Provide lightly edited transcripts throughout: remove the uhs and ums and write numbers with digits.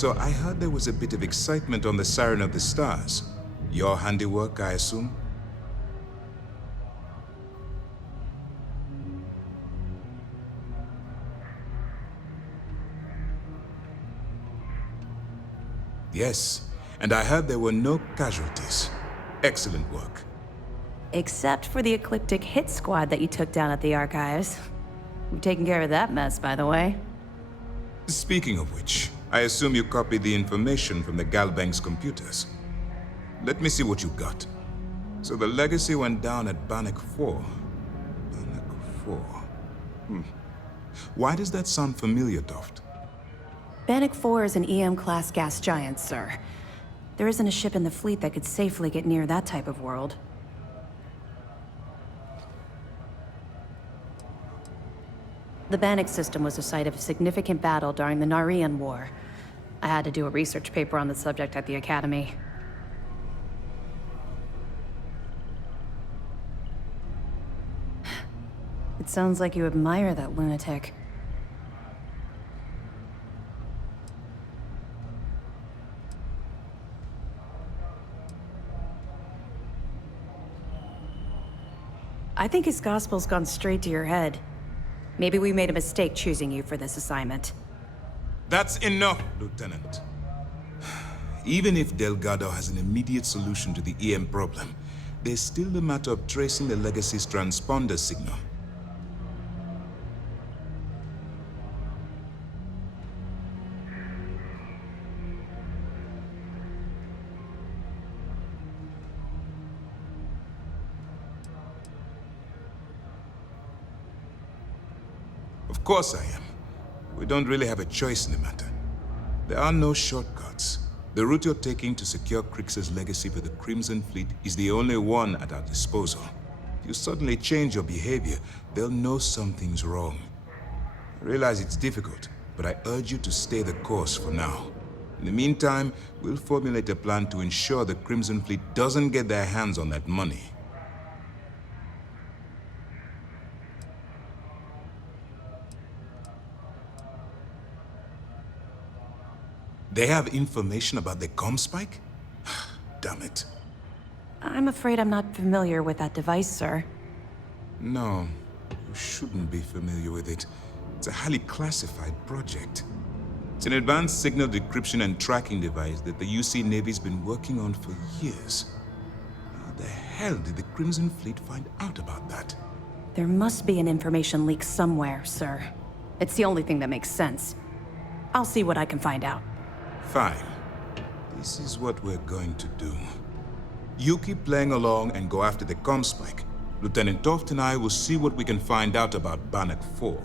So I heard there was a bit of excitement on the Siren of the Stars. Your handiwork, I assume? Yes, and I heard there were no casualties. Excellent work. Except for the eclectic hit squad that you took down at the archives. We've taken care of that mess, by the way. Speaking of which, I assume you copied the information from the Galbank's computers. Let me see what you got. So the legacy went down at Bannock 4. Bannock 4. Why does that sound familiar, Toft? Bannock 4 is an EM-class gas giant, sir. There isn't a ship in the fleet that could safely get near that type of world. The Bannock system was a site of significant battle during the Narian War. I had to do a research paper on the subject at the Academy. It sounds like you admire that lunatic. I think his gospel's gone straight to your head. Maybe we made a mistake choosing you for this assignment. That's enough, Lieutenant. Even if Delgado has an immediate solution to the EM problem, there's still the matter of tracing the Legacy's transponder signal. Of course I am. We don't really have a choice in the matter. There are no shortcuts. The route you're taking to secure Crix's legacy for the Crimson Fleet is the only one at our disposal. If you suddenly change your behavior, they'll know something's wrong. I realize it's difficult, but I urge you to stay the course for now. In the meantime, we'll formulate a plan to ensure the Crimson Fleet doesn't get their hands on that money. They have information about the comm spike? Damn it. I'm afraid I'm not familiar with that device, sir. No, you shouldn't be familiar with it. It's a highly classified project. It's an advanced signal decryption and tracking device that the UC Navy's been working on for years. How the hell did the Crimson Fleet find out about that? There must be an information leak somewhere, sir. It's the only thing that makes sense. I'll see what I can find out. Fine. This is what we're going to do. You keep playing along and go after the comm spike. Lieutenant Toft and I will see what we can find out about Bannock 4.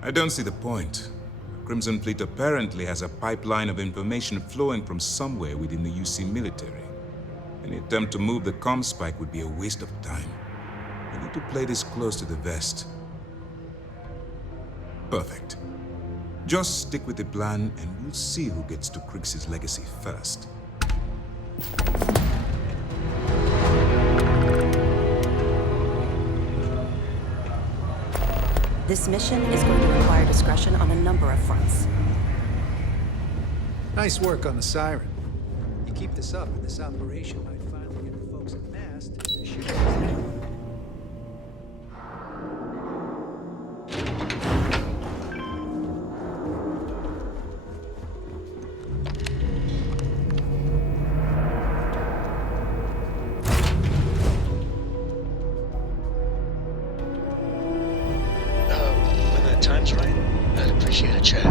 I don't see the point. Crimson Fleet apparently has a pipeline of information flowing from somewhere within the UC military. Any attempt to move the comm spike would be a waste of time. We need to play this close to the vest. Perfect. Just stick with the plan and we'll see who gets to Crix's legacy first. This mission is going to require discretion on a number of fronts. Nice work on the siren. You keep this up, and this operation might finally get the folks at Neste to shoot. Time's right, I'd appreciate a chat.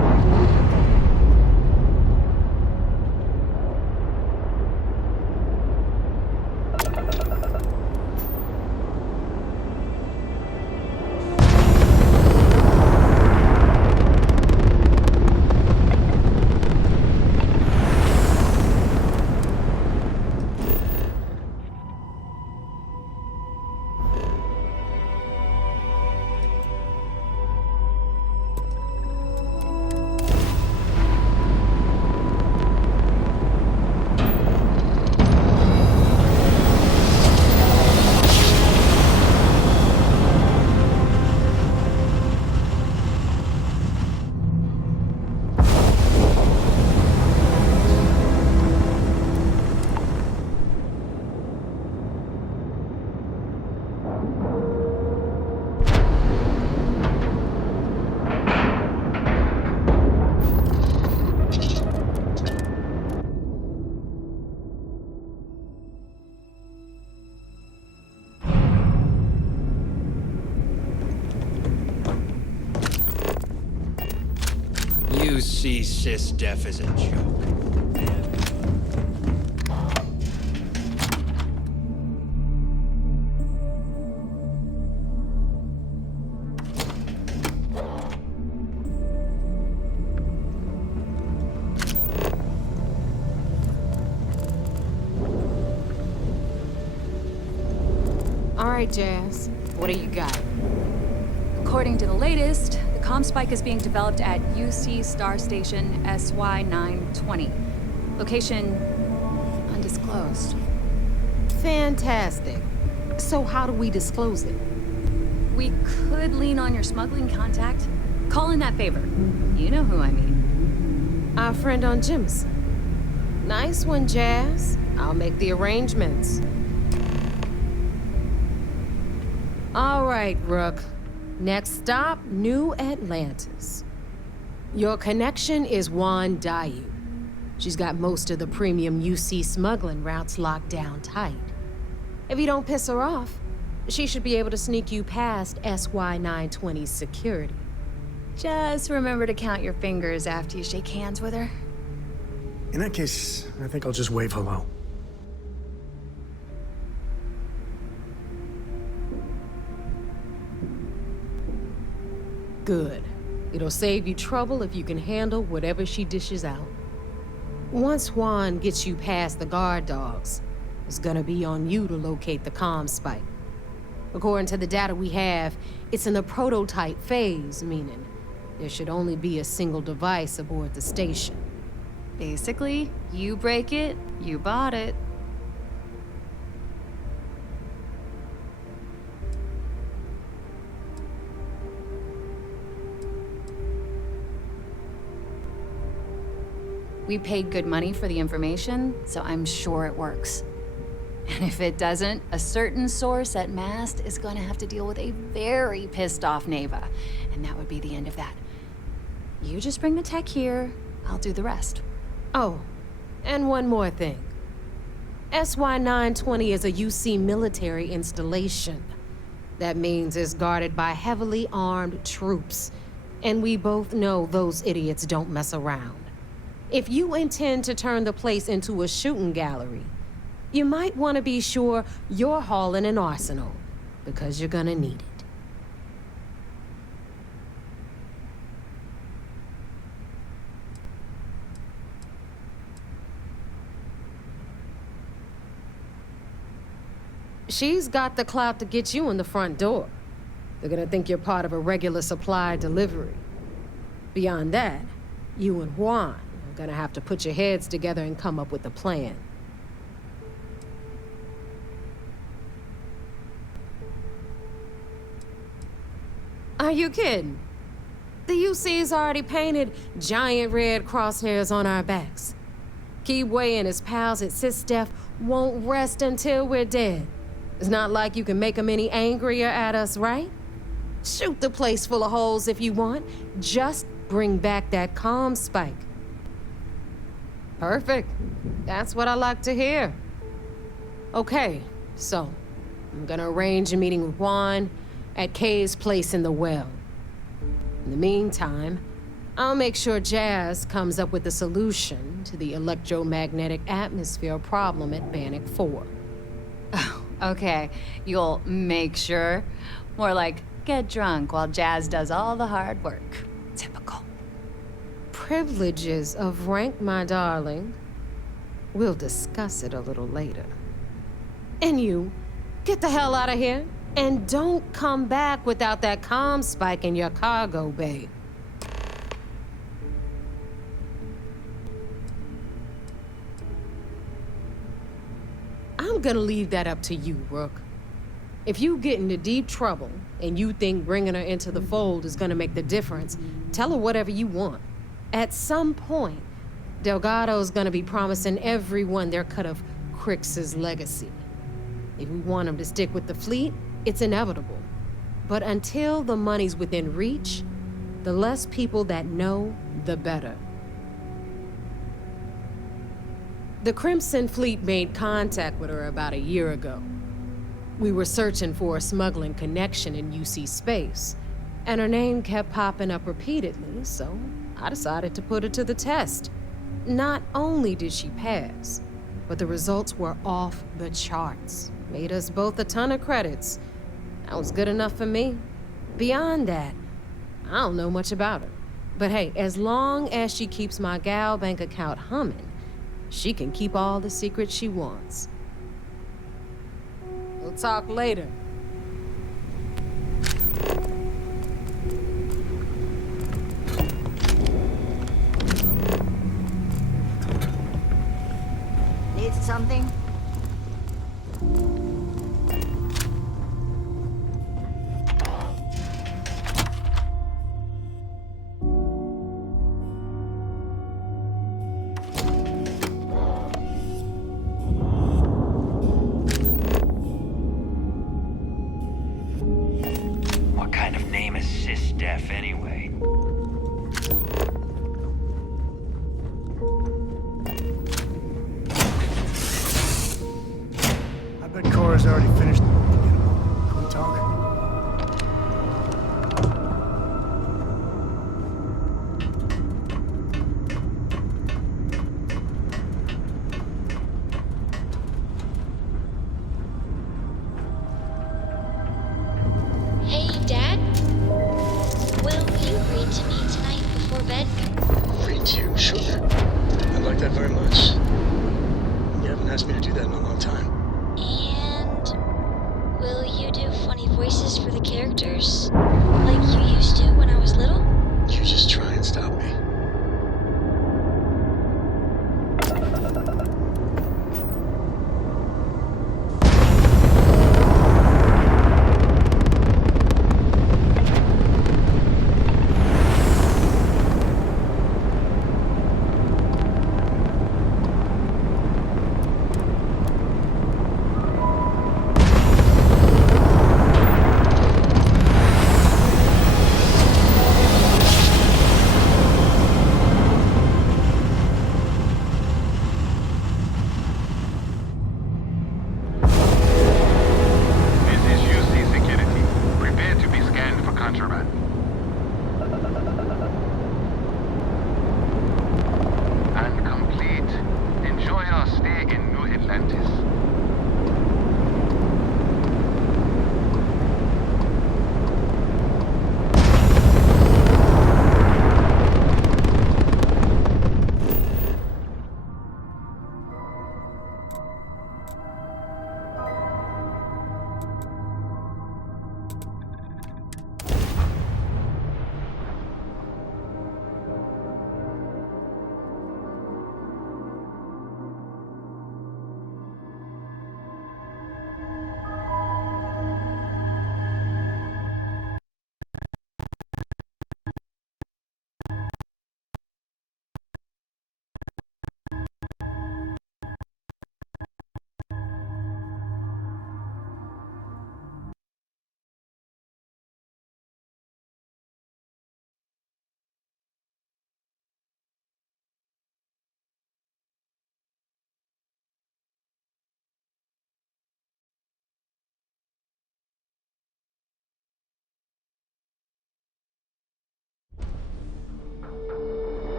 Sys-def is a joke. All right, Jazz. What do you got? According to the latest, the comm spike is being developed at UC Star Station SY-920. Location undisclosed. Fantastic. So how do we disclose it? We could lean on your smuggling contact. Call in that favor. You know who I mean. Our friend on Jim's. Nice one, Jazz. I'll make the arrangements. All right, Rook. Next stop, New Atlantis. Your connection is Juan Dayu. She's got most of the premium UC smuggling routes locked down tight. If you don't piss her off, she should be able to sneak you past SY-920's security. Just remember to count your fingers after you shake hands with her. In that case, I think I'll just wave hello. Good. It'll save you trouble if you can handle whatever she dishes out. Once Juan gets you past the guard dogs, it's gonna be on you to locate the comm spike. According to the data we have, it's in the prototype phase, meaning there should only be a single device aboard the station. Basically, you break it, you bought it. We paid good money for the information, so I'm sure it works. And if it doesn't, a certain source at Mast is gonna have to deal with a very pissed off Neva, and that would be the end of that. You just bring the tech here, I'll do the rest. Oh, and one more thing. SY-920 is a UC military installation. That means it's guarded by heavily armed troops, and we both know those idiots don't mess around. If you intend to turn the place into a shooting gallery, you might want to be sure you're hauling an arsenal, because you're gonna need it. She's got the clout to get you in the front door. They're gonna think you're part of a regular supply delivery. Beyond that, you and Juan are gonna have to put your heads together and come up with a plan. Are you kidding? The UC's already painted giant red crosshairs on our backs. Keyway and his pals at Sys-def won't rest until we're dead. It's not like you can make them any angrier at us, right? Shoot the place full of holes if you want. Just bring back that comm spike. Perfect. That's what I like to hear. Okay, so I'm gonna arrange a meeting with Juan at Kay's place in the well. In the meantime, I'll make sure Jazz comes up with a solution to the electromagnetic atmosphere problem at Bannock 4. Oh, okay. You'll make sure. More like get drunk while Jazz does all the hard work. Typical. Privileges of rank, my darling. We'll discuss it a little later. And you, get the hell out of here. And don't come back without that comm spike in your cargo bay. I'm gonna leave that up to you, Rook. If you get into deep trouble and you think bringing her into the fold is gonna make the difference, tell her whatever you want. At some point, Delgado's gonna be promising everyone their cut of Crix's legacy. If we want him to stick with the fleet, it's inevitable. But until the money's within reach, the less people that know, the better. The Crimson Fleet made contact with her about a year ago. We were searching for a smuggling connection in UC space, and her name kept popping up repeatedly, so I decided to put her to the test. Not only did she pass, but the results were off the charts. Made us both a ton of credits. That was good enough for me. Beyond that, I don't know much about her. But hey, as long as she keeps my gal bank account humming, she can keep all the secrets she wants. We'll talk later. Need something? What kind of name is Sys-Def anyway? I bet Cora's already finished. Can we talk? Hey, Dad? Will you read to me tonight before bed? Read to you? Sure. I'd like that very much. You haven't asked me to do that in a long time. And will you do funny voices for the characters? Like you used to when I was little? You just try and stop me.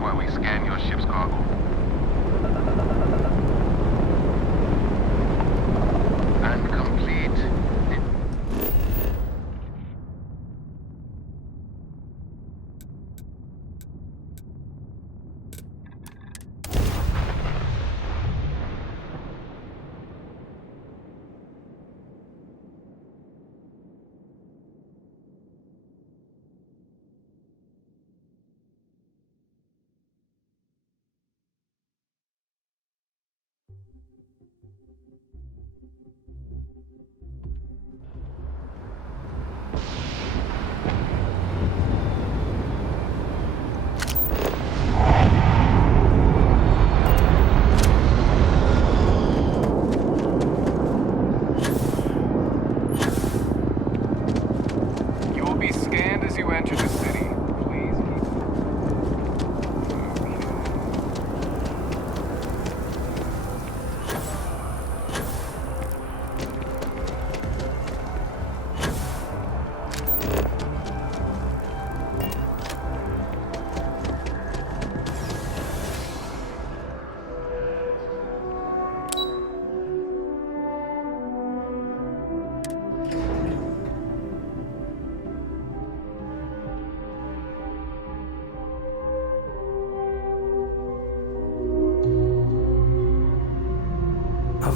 while we scan your ship's cargo. And complete.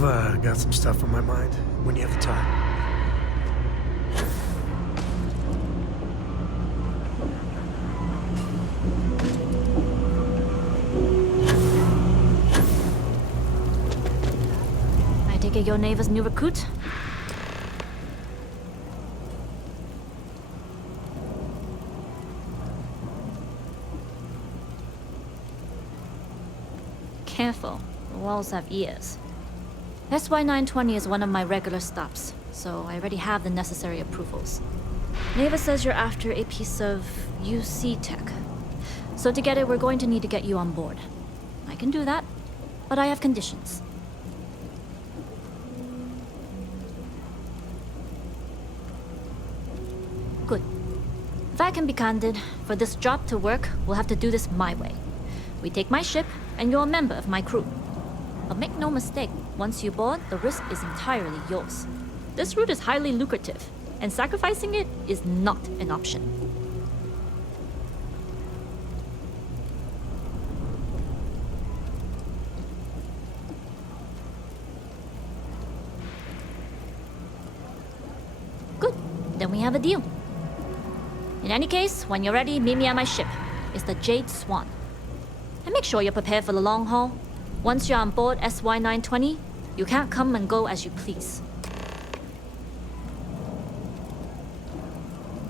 I've got some stuff on my mind when you have the time. I take it you're Neva's new recruit? Careful, the walls have ears. SY-920 is one of my regular stops, so I already have the necessary approvals. Neva says you're after a piece of UC tech. So to get it, we're going to need to get you on board. I can do that, but I have conditions. Good. If I can be candid, for this job to work, we'll have to do this my way. We take my ship, and you're a member of my crew. But make no mistake, once you board, the risk is entirely yours. This route is highly lucrative, and sacrificing it is not an option. Good, then we have a deal. In any case, when you're ready, meet me at my ship. It's the Jade Swan. And make sure you're prepared for the long haul. Once you're on board SY-920, you can't come and go as you please.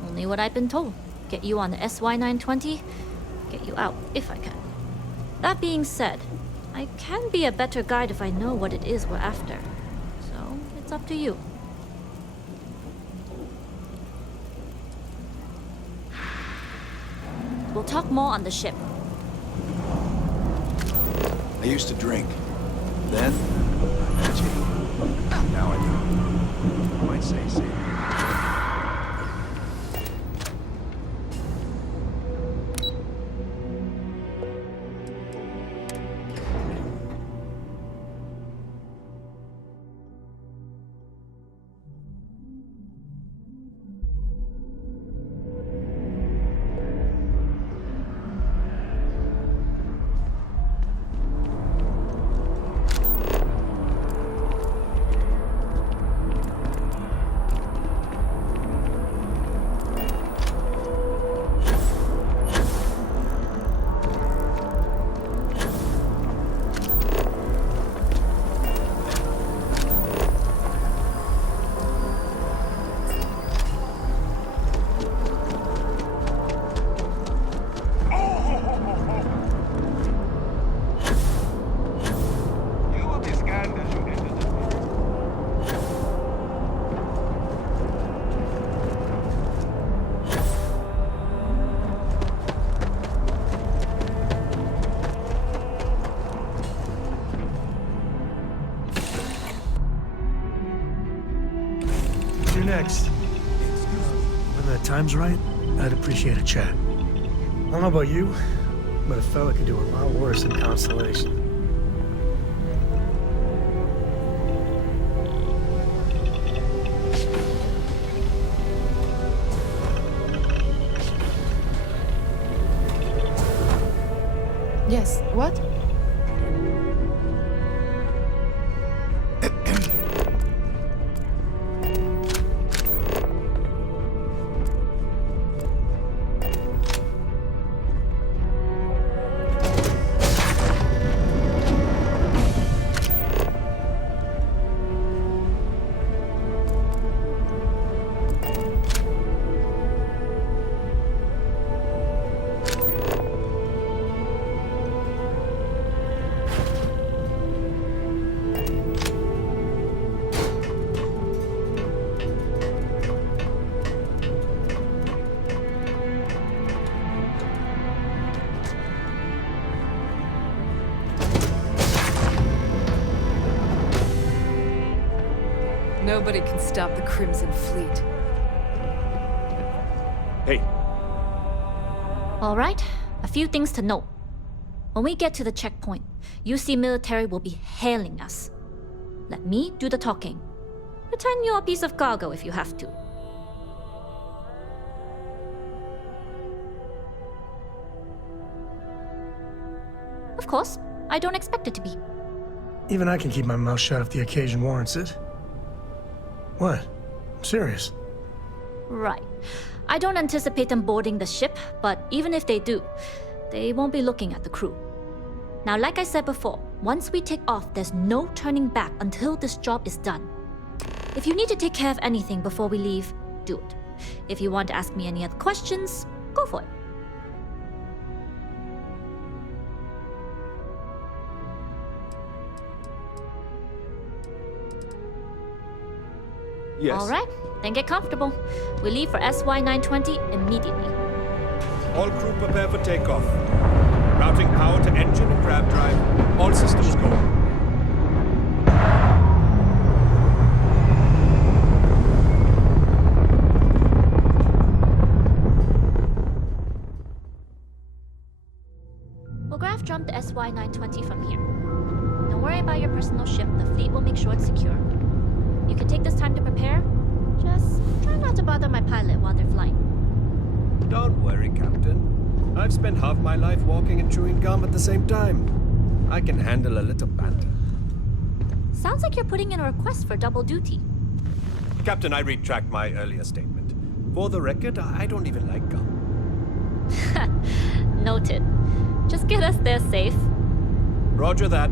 Only what I've been told. Get you on the SY-920, get you out if I can. That being said, I can be a better guide if I know what it is we're after. So, it's up to you. We'll talk more on the ship. I used to drink. Then, I met you. Now I do. You might say same. Next. When the time's right, I'd appreciate a chat. I don't know about you, But a fella could do a lot worse than Constellation. Yes, what? Nobody can stop the Crimson Fleet. Hey. All right, a few things to note. When we get to the checkpoint, UC military will be hailing us. Let me do the talking. Pretend you're a piece of cargo if you have to. Of course, I don't expect it to be. Even I can keep my mouth shut if the occasion warrants it. What? I'm serious. Right. I don't anticipate them boarding the ship, but even if they do, they won't be looking at the crew. Now, like I said before, once we take off, there's no turning back until this job is done. If you need to take care of anything before we leave, do it. If you want to ask me any other questions, go for it. Yes. All right, then get comfortable. We leave for SY-920 immediately. All crew prepare for takeoff. Routing power to engine and grab drive. All systems go. We'll graph jump the SY-920 from here. Don't worry about your personal ship. The fleet will make sure it's secure. You can take this time to prepare. Just try not to bother my pilot while they're flying. Don't worry, Captain. I've spent half my life walking and chewing gum at the same time. I can handle a little banter. Sounds like you're putting in a request for double duty. Captain, I retract my earlier statement. For the record, I don't even like gum. Noted. Just get us there safe. Roger that.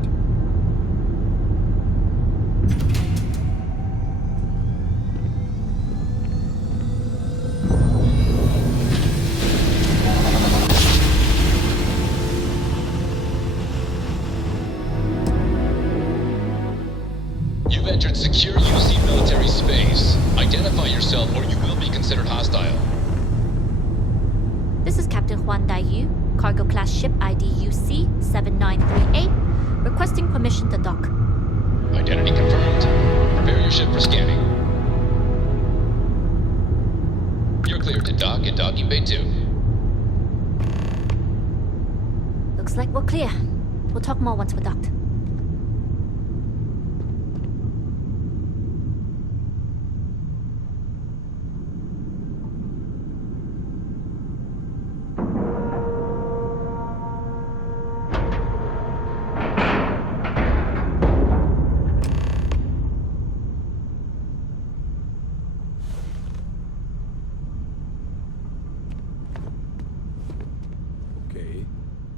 You've entered secure UC military space. Identify yourself or you will be considered hostile. This is Captain Huan Daiyu, cargo class ship ID UC-7938, requesting permission to dock. Identity confirmed. Prepare your ship for scanning. You're cleared to dock at docking bay 2. Looks like we're clear. We'll talk more once we're docked.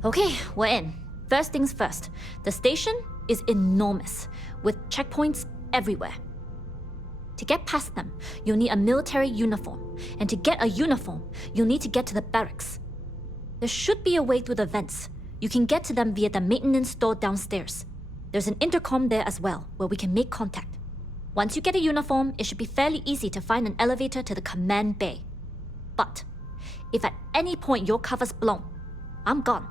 Okay, we're in. First things first. The station is enormous, with checkpoints everywhere. To get past them, you'll need a military uniform. And to get a uniform, you'll need to get to the barracks. There should be a way through the vents. You can get to them via the maintenance store downstairs. There's an intercom there as well, where we can make contact. Once you get a uniform, it should be fairly easy to find an elevator to the command bay. But if at any point your cover's blown, I'm gone.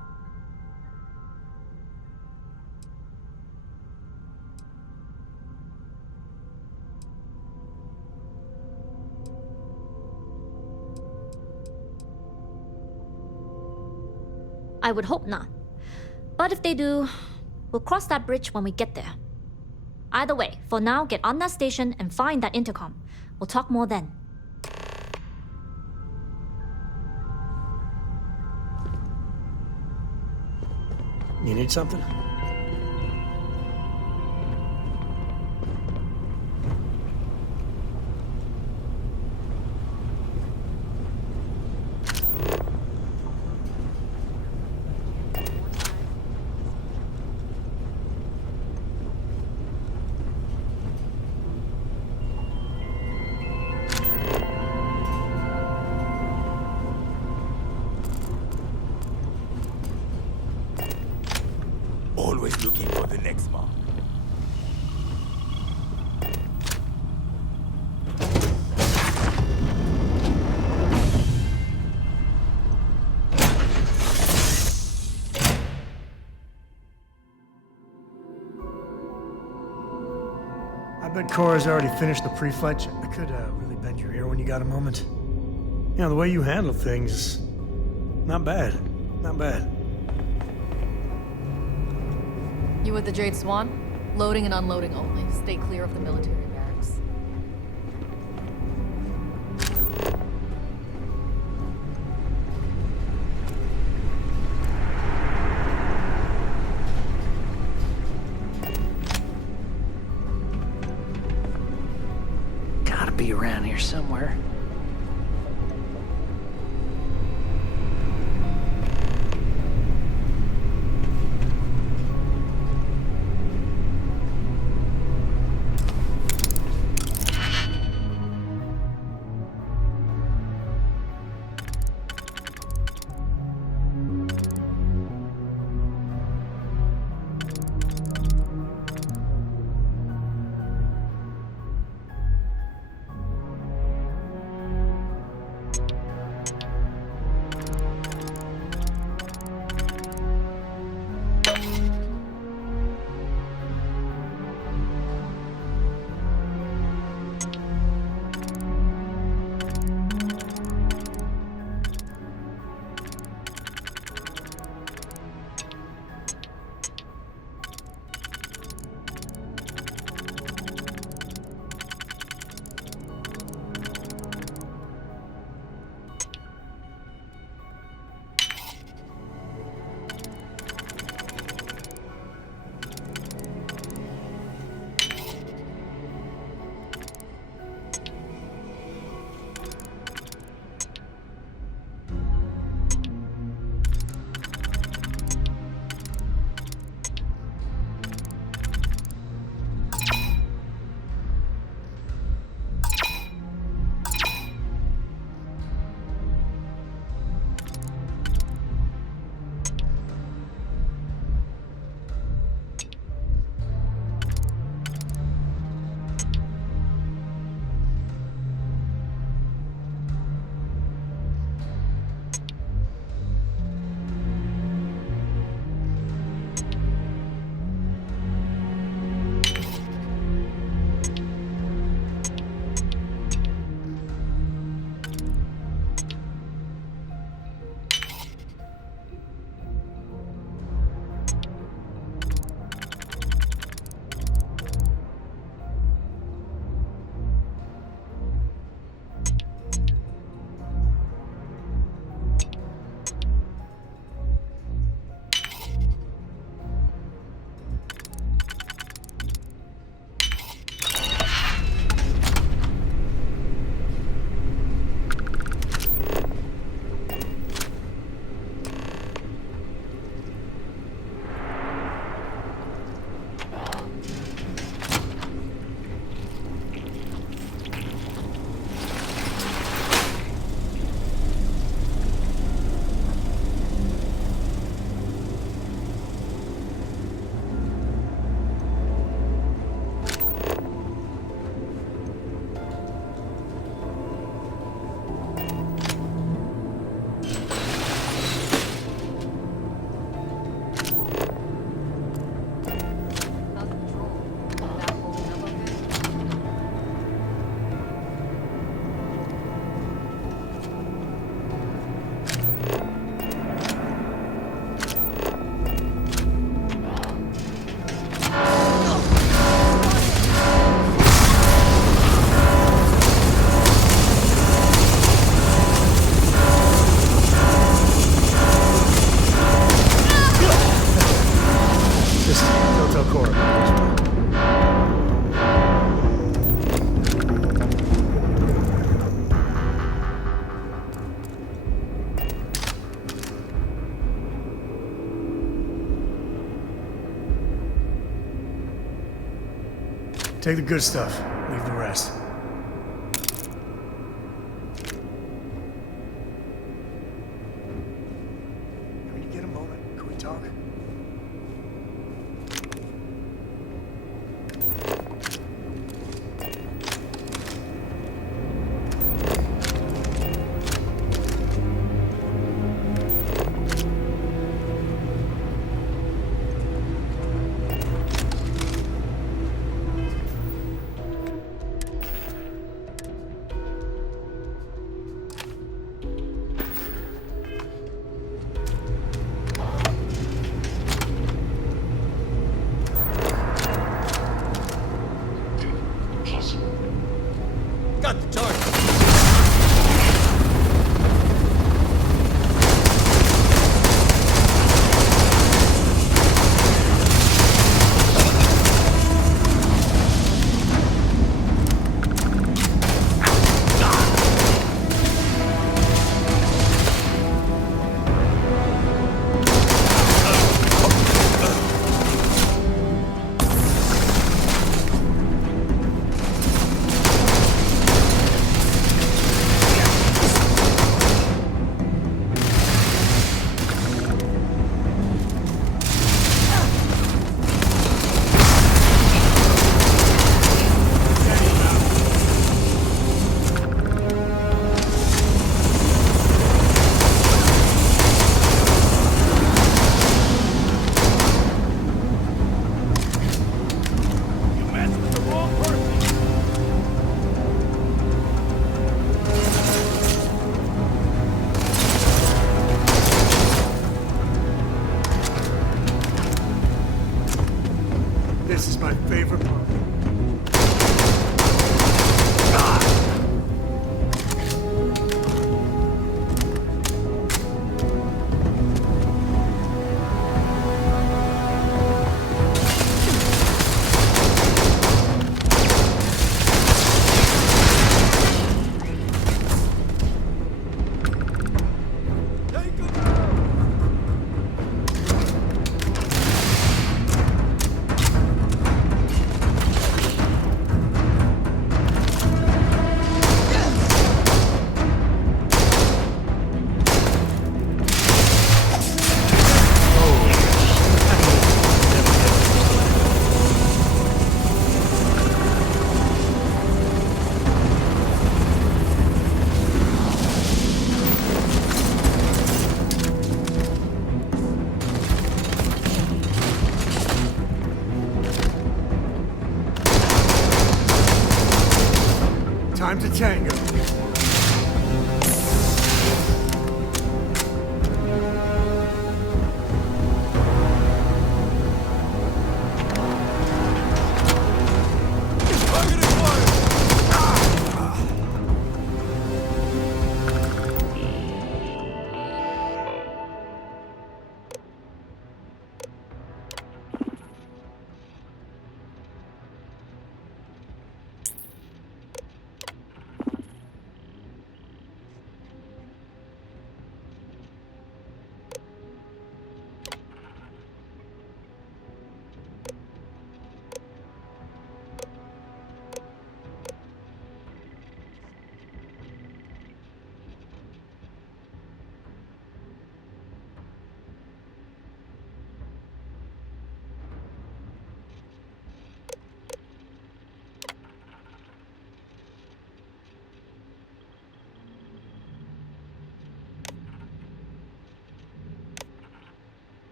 I would hope not. But if they do, we'll cross that bridge when we get there. Either way, for now, get on that station and find that intercom. We'll talk more then. You need something? Always looking for the next mark. I bet Cora's already finished the pre-flight check. I could really bend your ear when you got a moment. You know, the way you handle things, not bad. Not bad. You with the Jade Swan? Loading and unloading only. Stay clear of the military barracks. Gotta be around here somewhere. Take the good stuff, leave the rest. When you get a moment, can we talk? Got the target. This is my favorite part.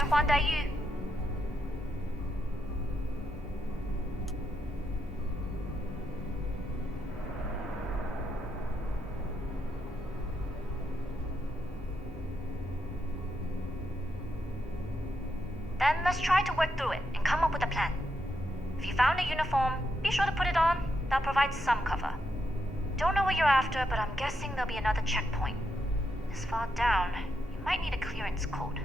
阵换待遇。Then let's try to work through it and come up with a plan. If you found a uniform, be sure to put it on. That'll provide some cover. Don't know what you're after, but I'm guessing there'll be another checkpoint. This far down, you might need a clearance code.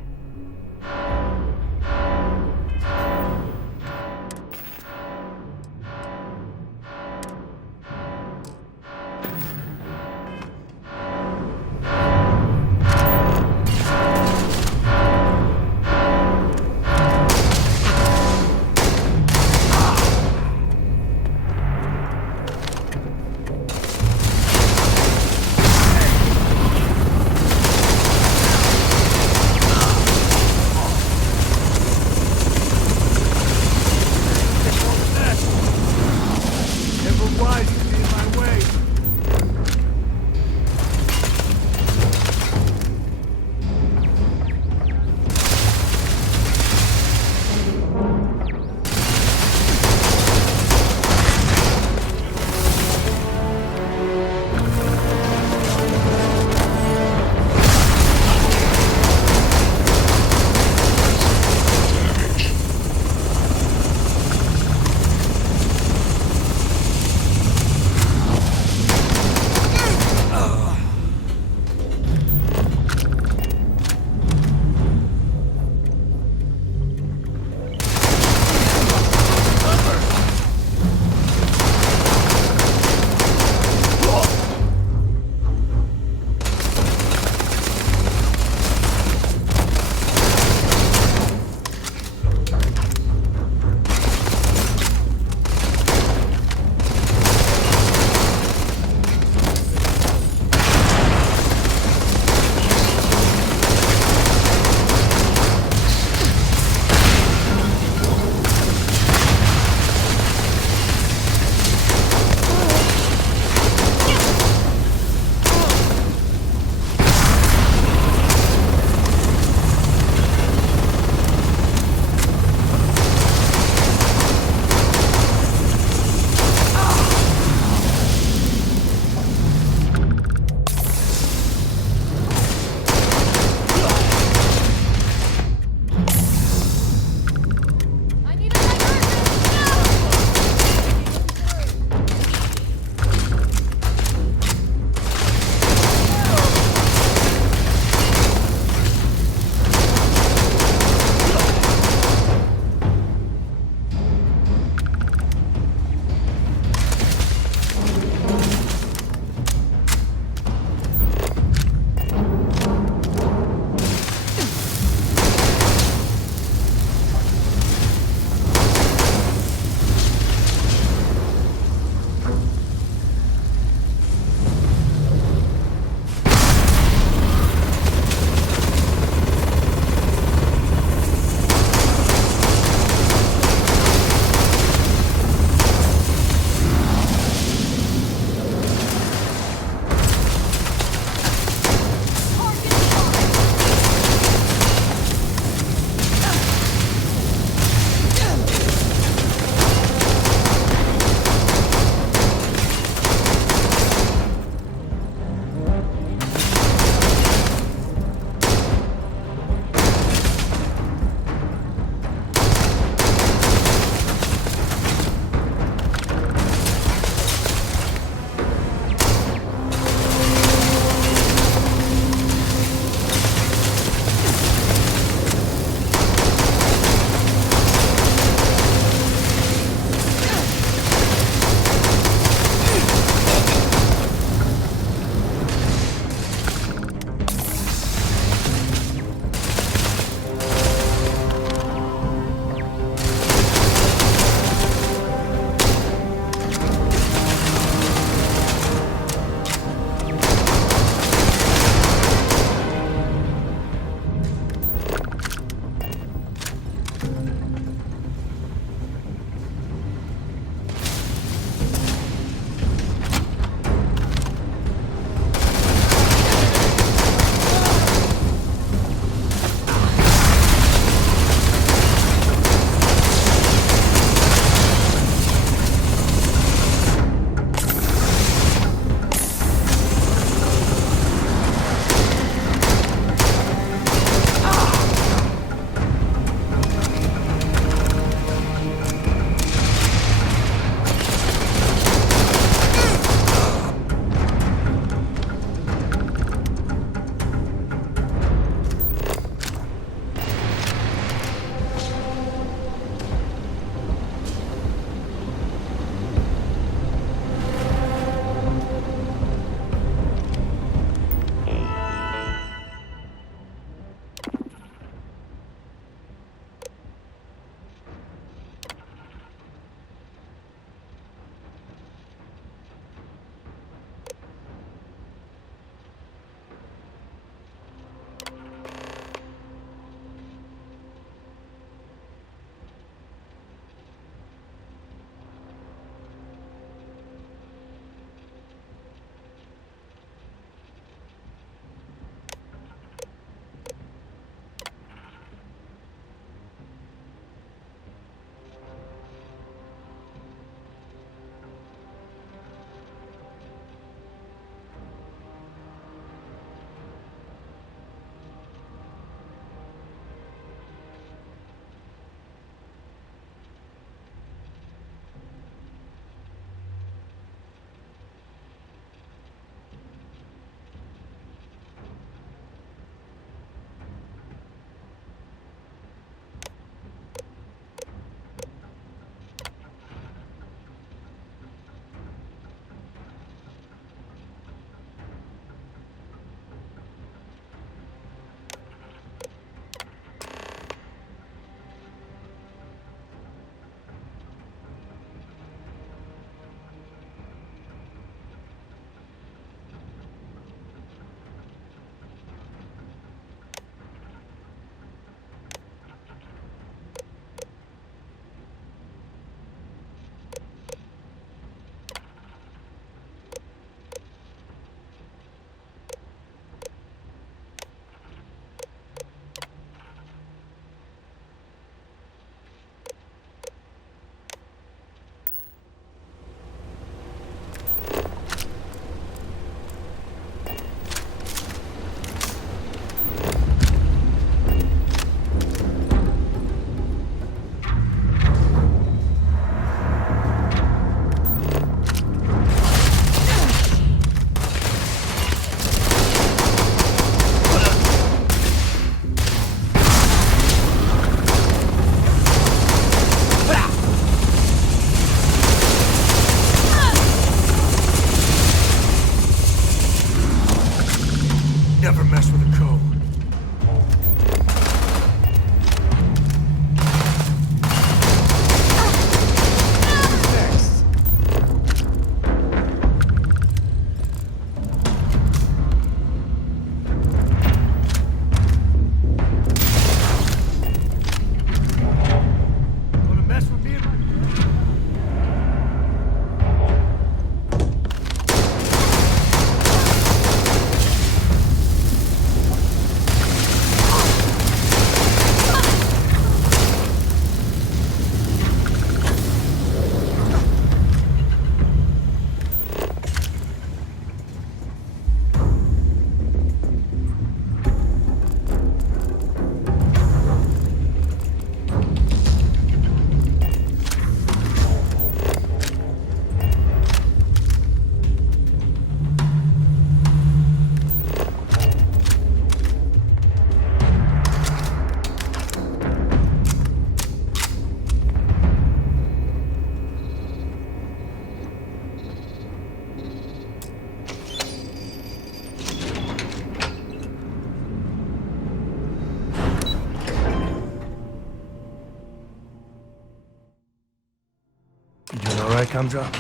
all right, Gumdrop?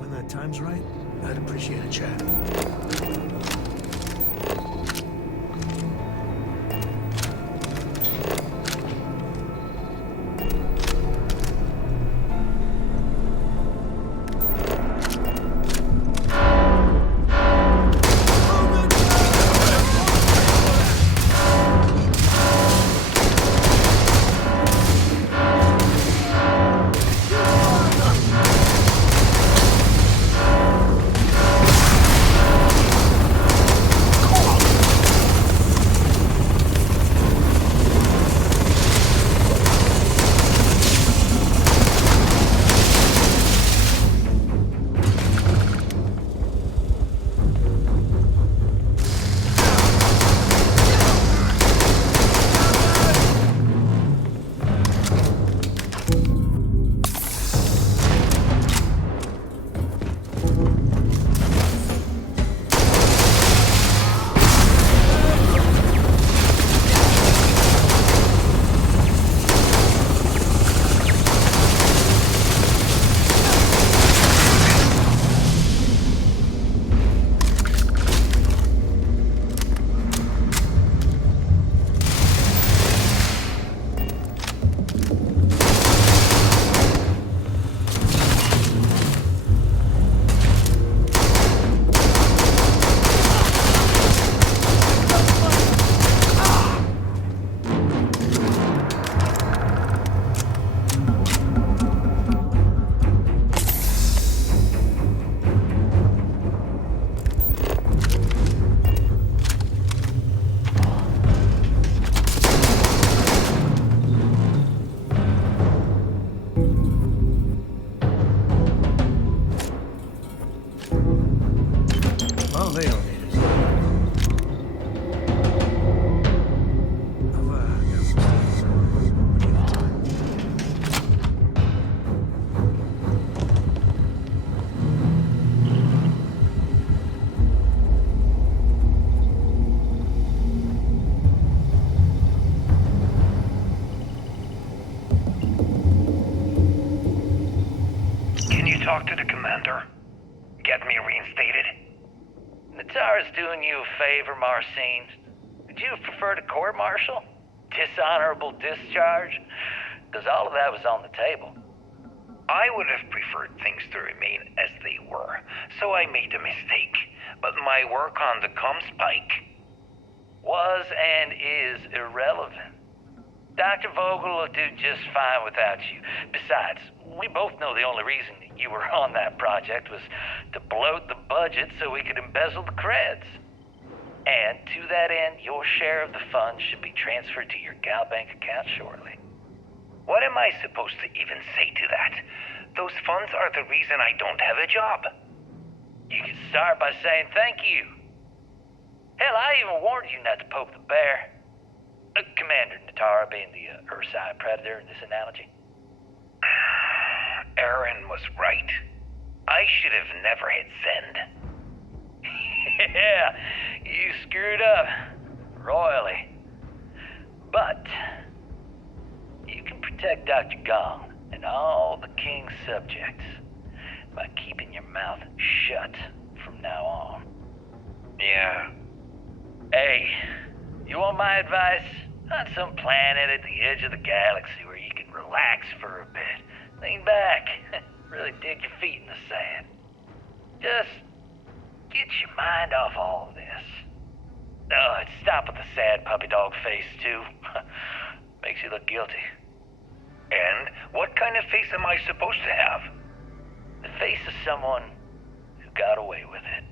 When the time's right, I'd appreciate a chat. Talk to the commander. Get me reinstated. Natara's doing you a favor, Marcine. Would you prefer to court-martial? Dishonorable discharge? Because all of that was on the table. I would have preferred things to remain as they were, so I made a mistake. But my work on the comms spike was and is irrelevant. Dr. Vogel will do just fine without you. Besides, we both know the only reason you were on that project was to bloat the budget so we could embezzle the creds. And to that end, your share of the funds should be transferred to your Gal Bank account shortly. What am I supposed to even say to that? Those funds are the reason I don't have a job. You can start by saying thank you. Hell, I even warned you not to poke the bear. Commander Natara being the Ursine predator in this analogy. Aaron was right. I should have never hit send. Yeah, you screwed up royally. But you can protect Dr. Gong and all the King's subjects by keeping your mouth shut from now on. Yeah. Hey, you want my advice? On some planet at the edge of the galaxy where you can relax for a bit. Lean back. Really dig your feet in the sand. Just get your mind off all of this. Oh, and stop with the sad puppy dog face, too. Makes you look guilty. And what kind of face am I supposed to have? The face of someone who got away with it.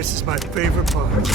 This is my favorite part.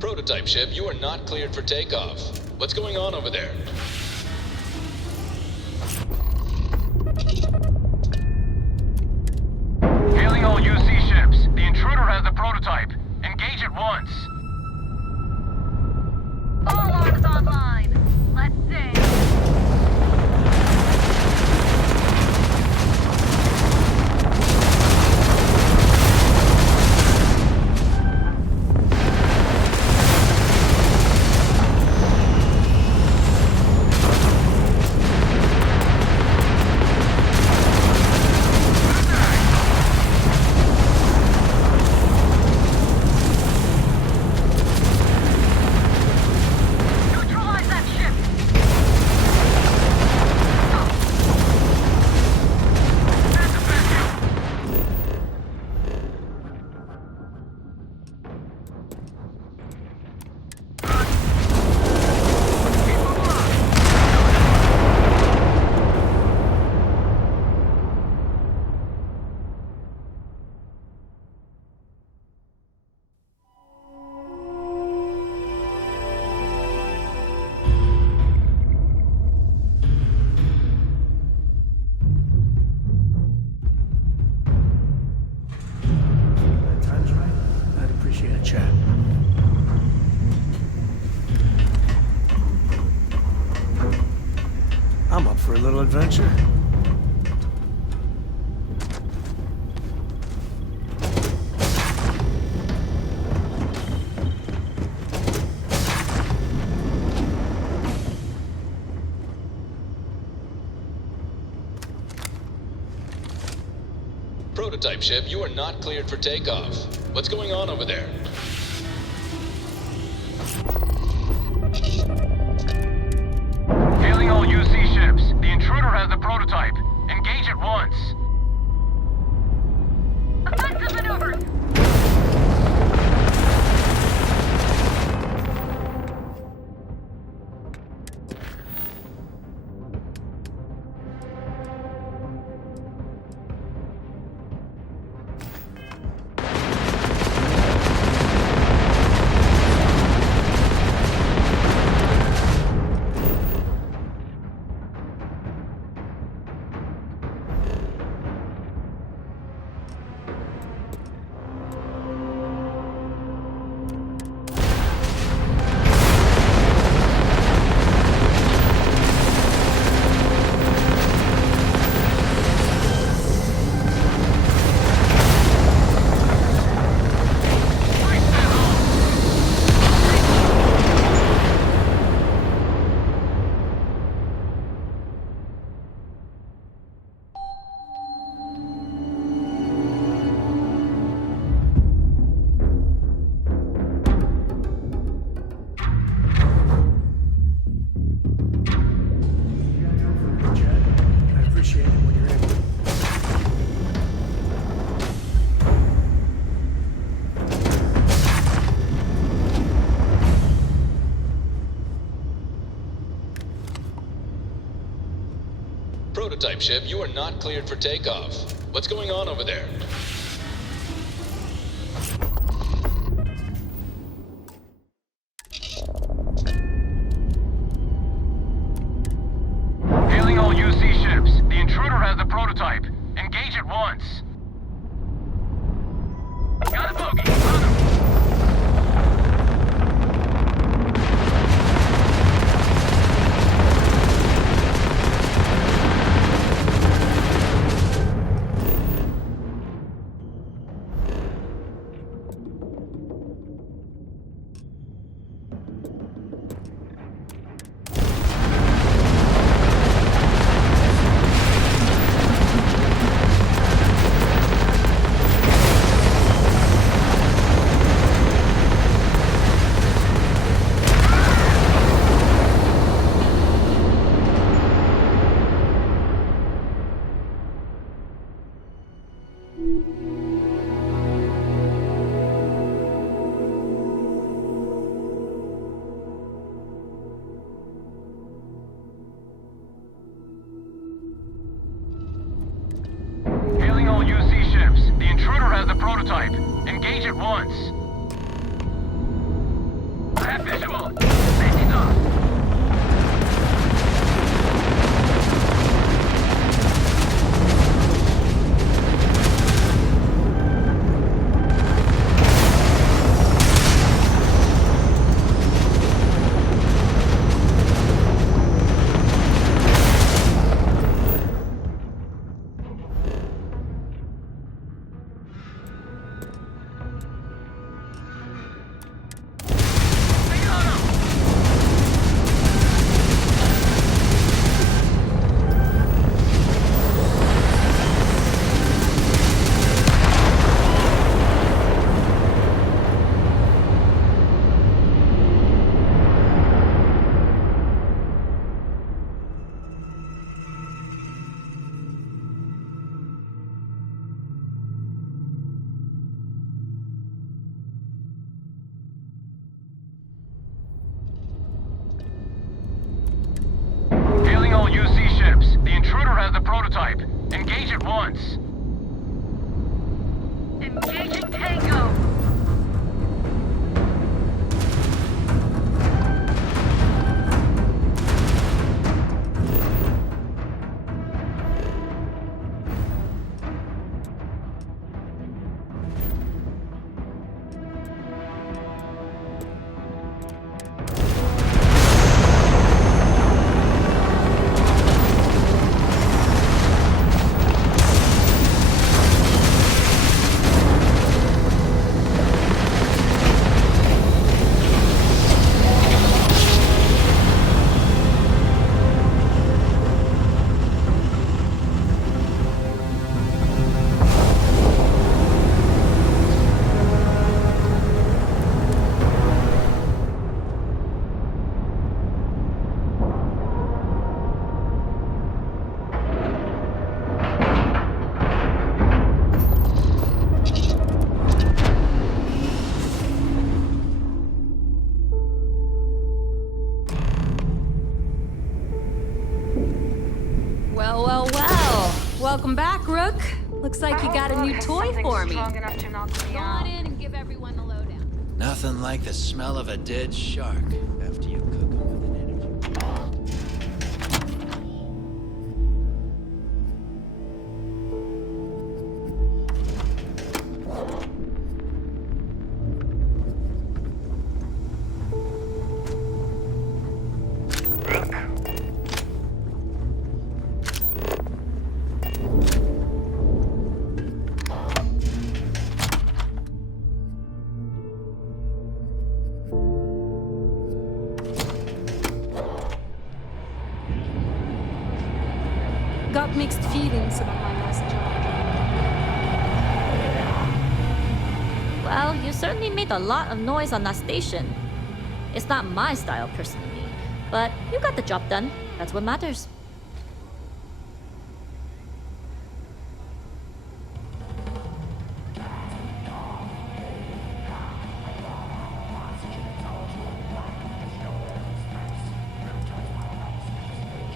Prototype ship, you are not cleared for takeoff. What's going on over there? Hailing all UC ships. The intruder has the prototype. Engage at once. All arms online. Let's see. Chat. I'm up for a little adventure. Prototype ship, you are not cleared for takeoff. What's going on over there? Hailing all UC ships. The intruder has the prototype. Engage at once. Offensive maneuvers! Prototype ship, you are not cleared for takeoff. What's going on over there? Hailing all UC ships. The intruder has the prototype. Engage at once. Got a bogey. On him. Hailing all UC ships. The intruder has the prototype. Engage at once. I have visual. Safety's off. Hailing all UC ships. The intruder has the prototype. Engage at once. Engaging Tango. Welcome back, Rook. Looks like you got a new toy for me. Go on in and give everyone the lowdown. Nothing like the smell of a dead shark after you cook them with an Got mixed feelings about my last job. Well, you certainly made a lot of noise on that station. It's not my style personally, but you got the job done. That's what matters.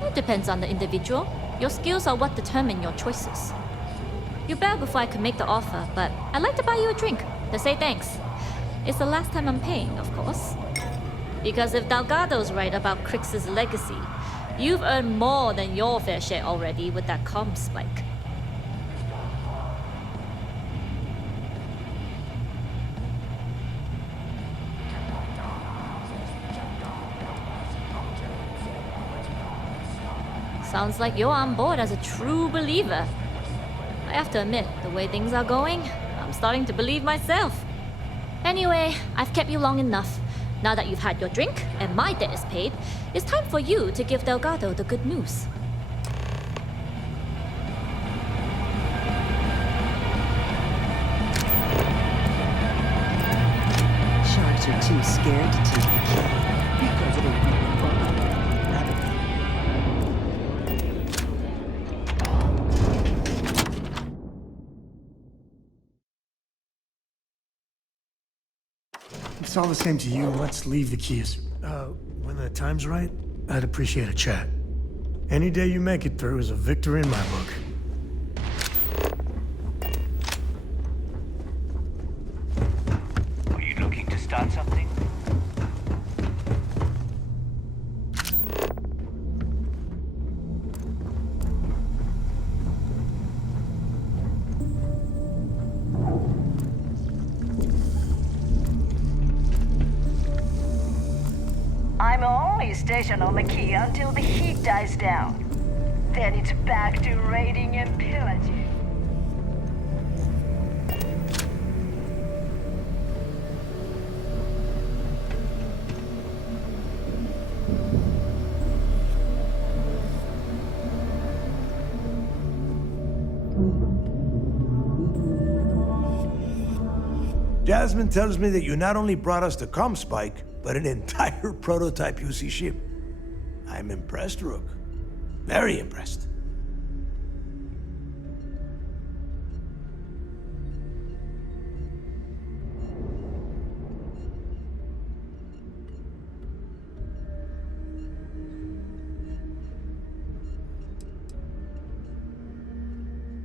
It depends on the individual. Your skills are what determine your choices. You bailed before I could make the offer, but I'd like to buy you a drink to say thanks. It's the last time I'm paying, of course. Because if Delgado's right about Crix's legacy, you've earned more than your fair share already with that comm spike. Sounds like you're on board as a true believer. I have to admit, the way things are going, I'm starting to believe myself. Anyway, I've kept you long enough. Now that you've had your drink and my debt is paid, it's time for you to give Delgado the good news. Sharks are too scared to take the key because it'll be fun. It's all the same to you. Let's leave the keys. When the time's right, I'd appreciate a chat. Any day you make it through is a victory in my book. Are you looking to start something? I'm only stationed on the key until the heat dies down. Then it's back to raiding and pillaging. Jasmine tells me that you not only brought us the comm spike, but an entire prototype UC ship. I'm impressed, Rook. Very impressed.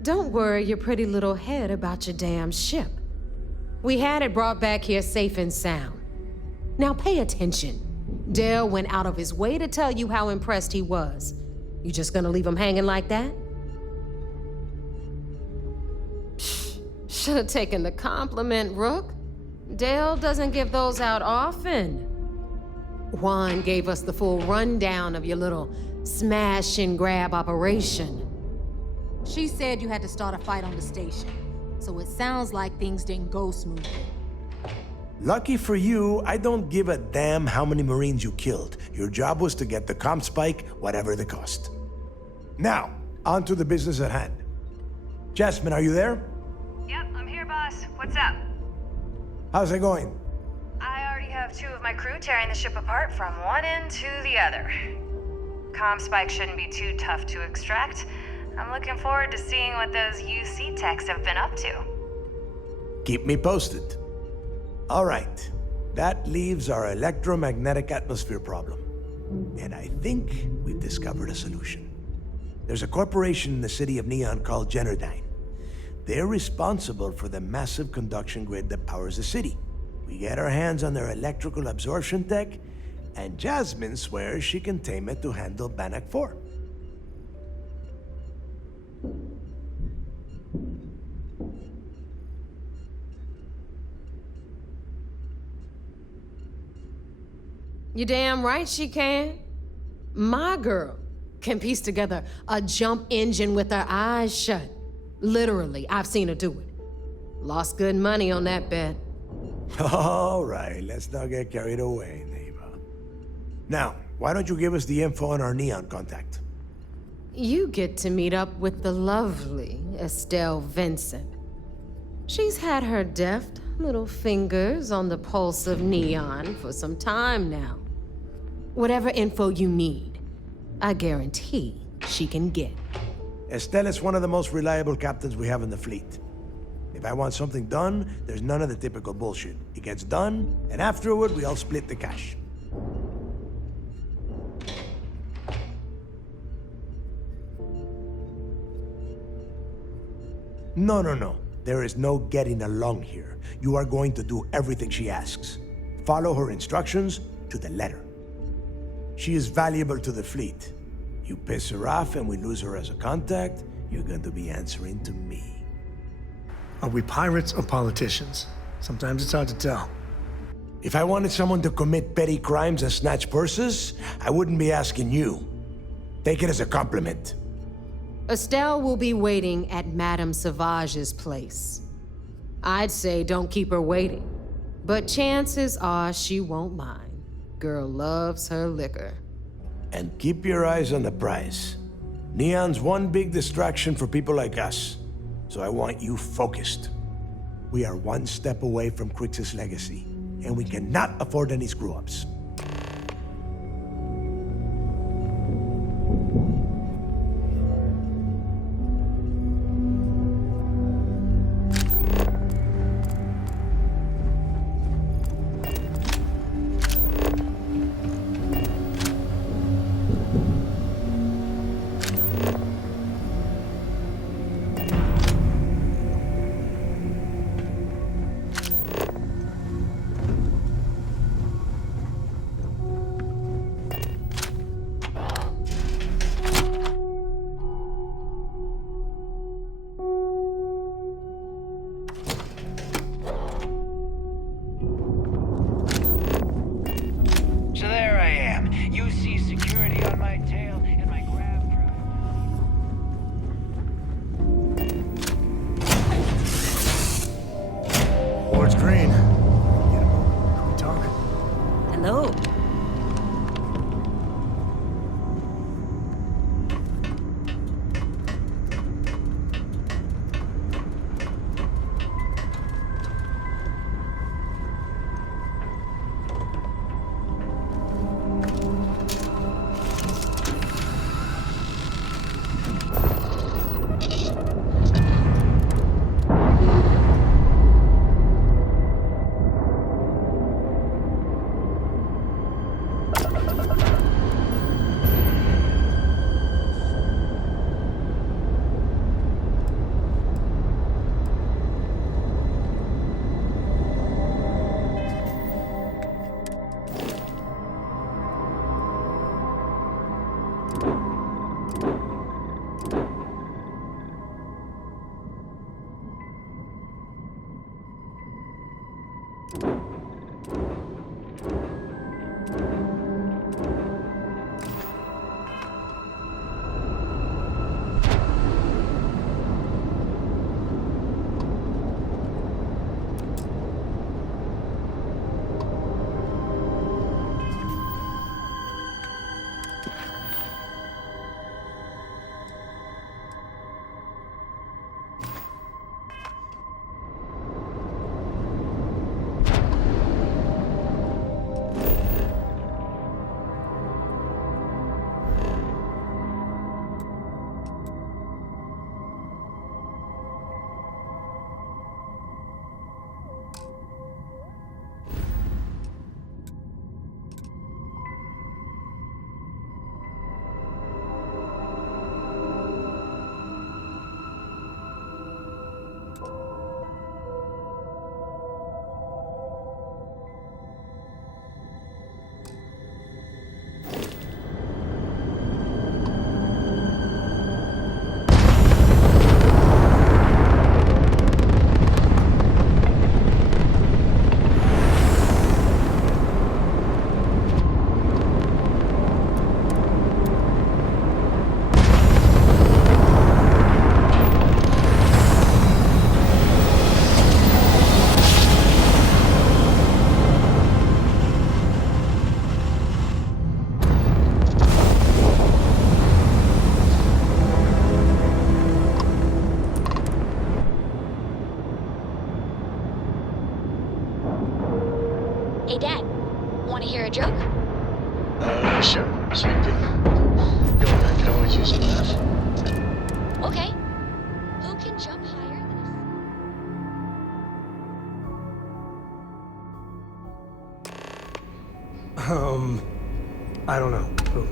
Don't worry your pretty little head about your damn ship. We had it brought back here safe and sound. Now pay attention. Dale went out of his way to tell you how impressed he was. You just gonna leave him hanging like that? Should have taken the compliment, Rook. Dale doesn't give those out often. Juan gave us the full rundown of your little smash and grab operation. She said you had to start a fight on the station, so it sounds like things didn't go smoothly. Lucky for you, I don't give a damn how many Marines you killed. Your job was to get the comm spike, whatever the cost. Now, on to the business at hand. Jasmine, are you there? Yep, I'm here, boss. What's up? How's it going? I already have 2 of my crew tearing the ship apart from one end to the other. Comm spike shouldn't be too tough to extract. I'm looking forward to seeing what those UC techs have been up to. Keep me posted. All right, that leaves our electromagnetic atmosphere problem. And I think we've discovered a solution. There's a corporation in the city of Neon called Generdyne. They're responsible for the massive conduction grid that powers the city. We get our hands on their electrical absorption tech, and Jasmine swears she can tame it to handle Bannock 4. You damn right she can. My girl can piece together a jump engine with her eyes shut. Literally, I've seen her do it. Lost good money on that bet. All right, let's not get carried away, Neva. Now, why don't you give us the info on our Neon contact? You get to meet up with the lovely Estelle Vincent. She's had her deft little fingers on the pulse of Neon for some time now. Whatever info you need, I guarantee she can get. Estelle is one of the most reliable captains we have in the fleet. If I want something done, there's none of the typical bullshit. It gets done, and afterward, we all split the cash. No. There is no getting along here. You are going to do everything she asks. Follow her instructions to the letter. She is valuable to the fleet. You piss her off and we lose her as a contact, you're going to be answering to me. Are we pirates or politicians? Sometimes it's hard to tell. If I wanted someone to commit petty crimes and snatch purses, I wouldn't be asking you. Take it as a compliment. Estelle will be waiting at Madame Sauvage's place. I'd say don't keep her waiting, but chances are she won't mind. Girl loves her liquor. And keep your eyes on the prize. Neon's one big distraction for people like us, so I want you focused. We are one step away from Crix's legacy, and we cannot afford any screw-ups. Hey, Dad. Want to hear a joke? Sure. Sweet pea. Go on, I can always use a laugh. Okay. Who can jump higher than I don't know. Who?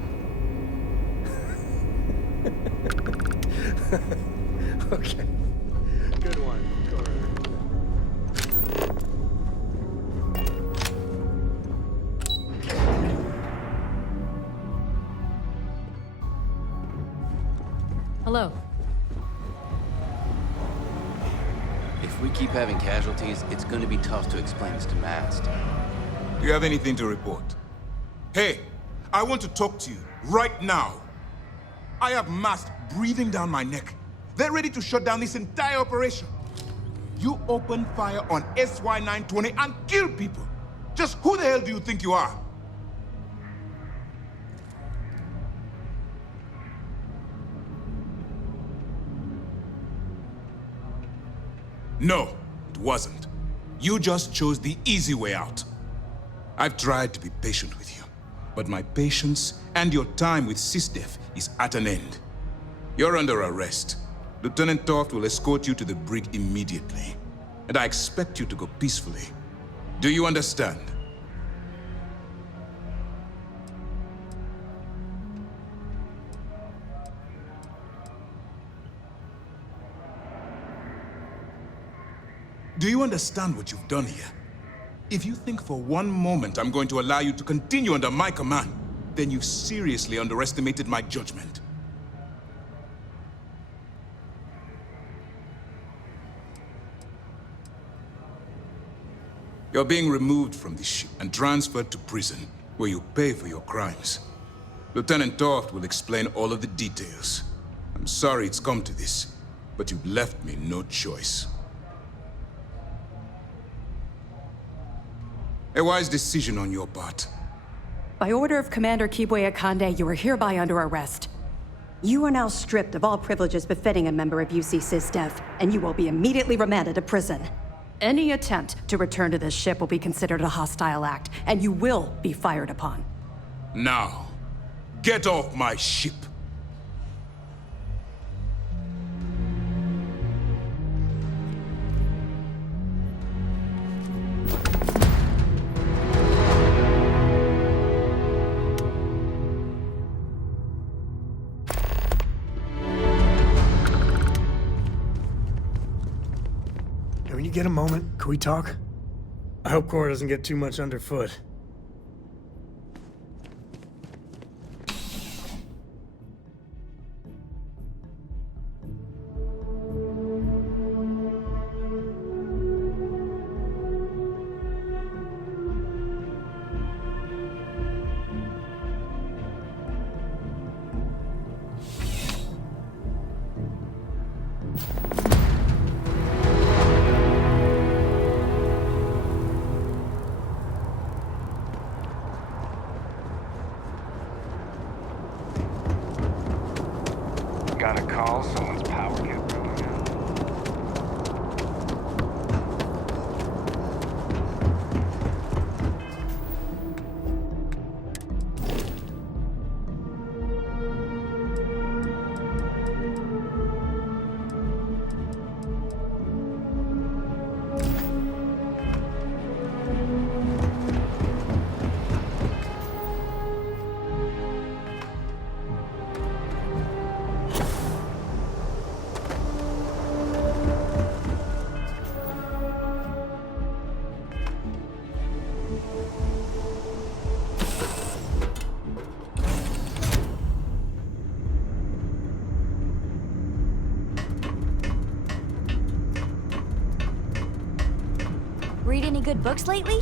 Okay. Good one. Hello. If we keep having casualties, it's going to be tough to explain this to Mast. Do you have anything to report? Hey, I want to talk to you right now. I have Mast breathing down my neck. They're ready to shut down this entire operation. You open fire on SY-920 and kill people. Just who the hell do you think you are? No, it wasn't. You just chose the easy way out. I've tried to be patient with you, but my patience and your time with SysDef is at an end. You're under arrest. Lieutenant Toft will escort you to the brig immediately, and I expect you to go peacefully. Do you understand? Do you understand what you've done here? If you think for one moment I'm going to allow you to continue under my command, then you've seriously underestimated my judgment. You're being removed from this ship and transferred to prison, where you pay for your crimes. Lieutenant Toft will explain all of the details. I'm sorry it's come to this, but you've left me no choice. A wise decision on your part. By order of Commander Kiboya Kande, you are hereby under arrest. You are now stripped of all privileges befitting a member of UC SysDef, and you will be immediately remanded to prison. Any attempt to return to this ship will be considered a hostile act, and you will be fired upon. Now, get off my ship. When you get a moment, can we talk? I hope Cora doesn't get too much underfoot. Got a call, someone's power kept going out. Read any good books lately?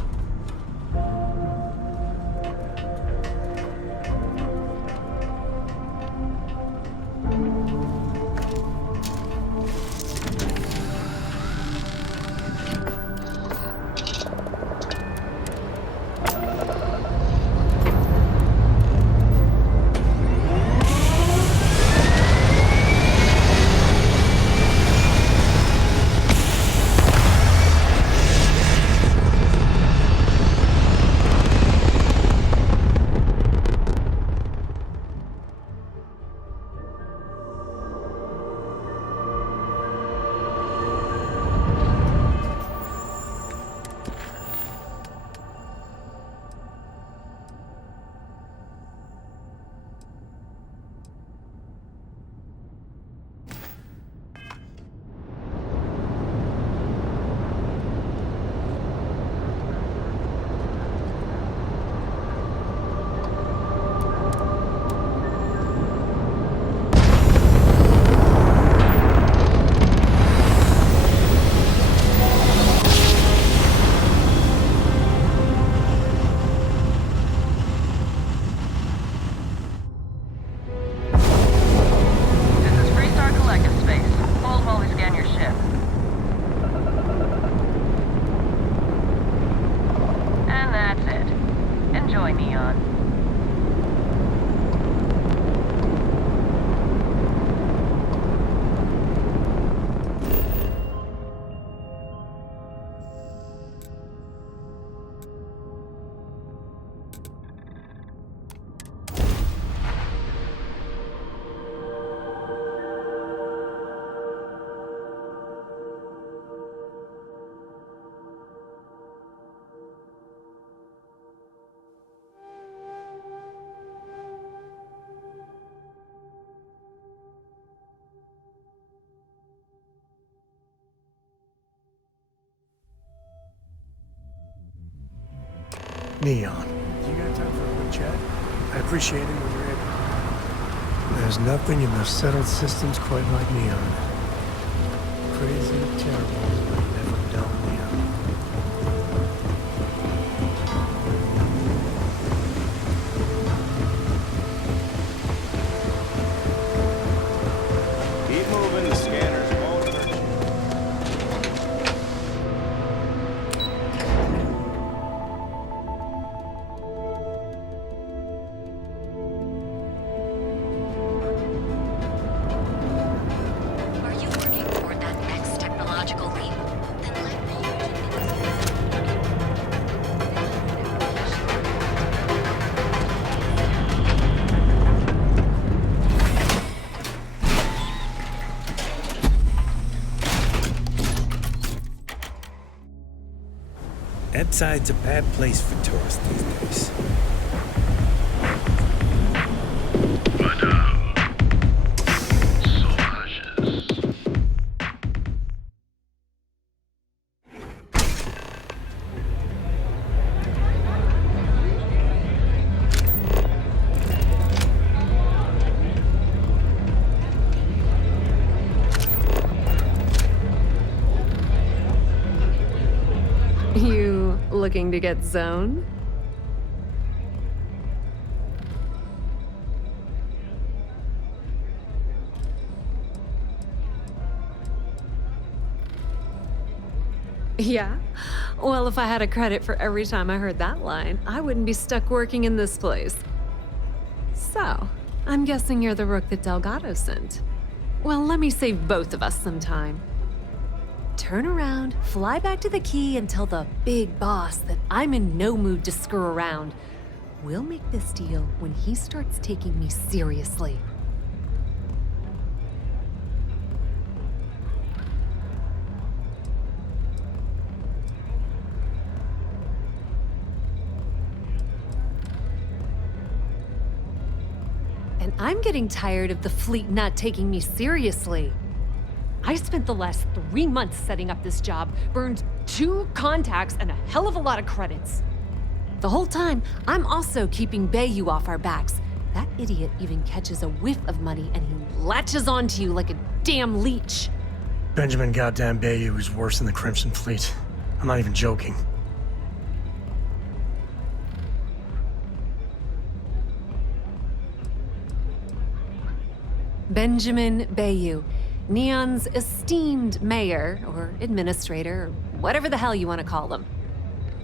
Neon. You got time for a quick chat? I appreciate it when you're able. There's nothing in the settled systems quite like Neon. Crazy, terrible, but never dull Neon. Keep moving, the scanners won't hurt you. Are you working toward that next technological leap? Then let me That side's a bad place for tourists these days. You looking to get zoned? Yeah? Well, if I had a credit for every time I heard that line, I wouldn't be stuck working in this place. So, I'm guessing you're the rook that Delgado sent. Well, let me save both of us some time. Turn around, fly back to the key, and tell the big boss that I'm in no mood to screw around. We'll make this deal when he starts taking me seriously. And I'm getting tired of the fleet not taking me seriously. I spent the last 3 months setting up this job, burned 2 contacts and a hell of a lot of credits. The whole time, I'm also keeping Bayou off our backs. That idiot even catches a whiff of money and he latches onto you like a damn leech. Benjamin goddamn Bayou is worse than the Crimson Fleet. I'm not even joking. Benjamin Bayou, Neon's esteemed mayor, or administrator, or whatever the hell you want to call him.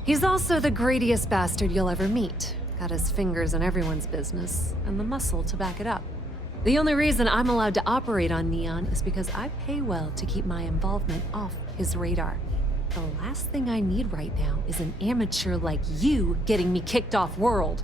He's also the greediest bastard you'll ever meet. Got his fingers in everyone's business, and the muscle to back it up. The only reason I'm allowed to operate on Neon is because I pay well to keep my involvement off his radar. The last thing I need right now is an amateur like you getting me kicked off world.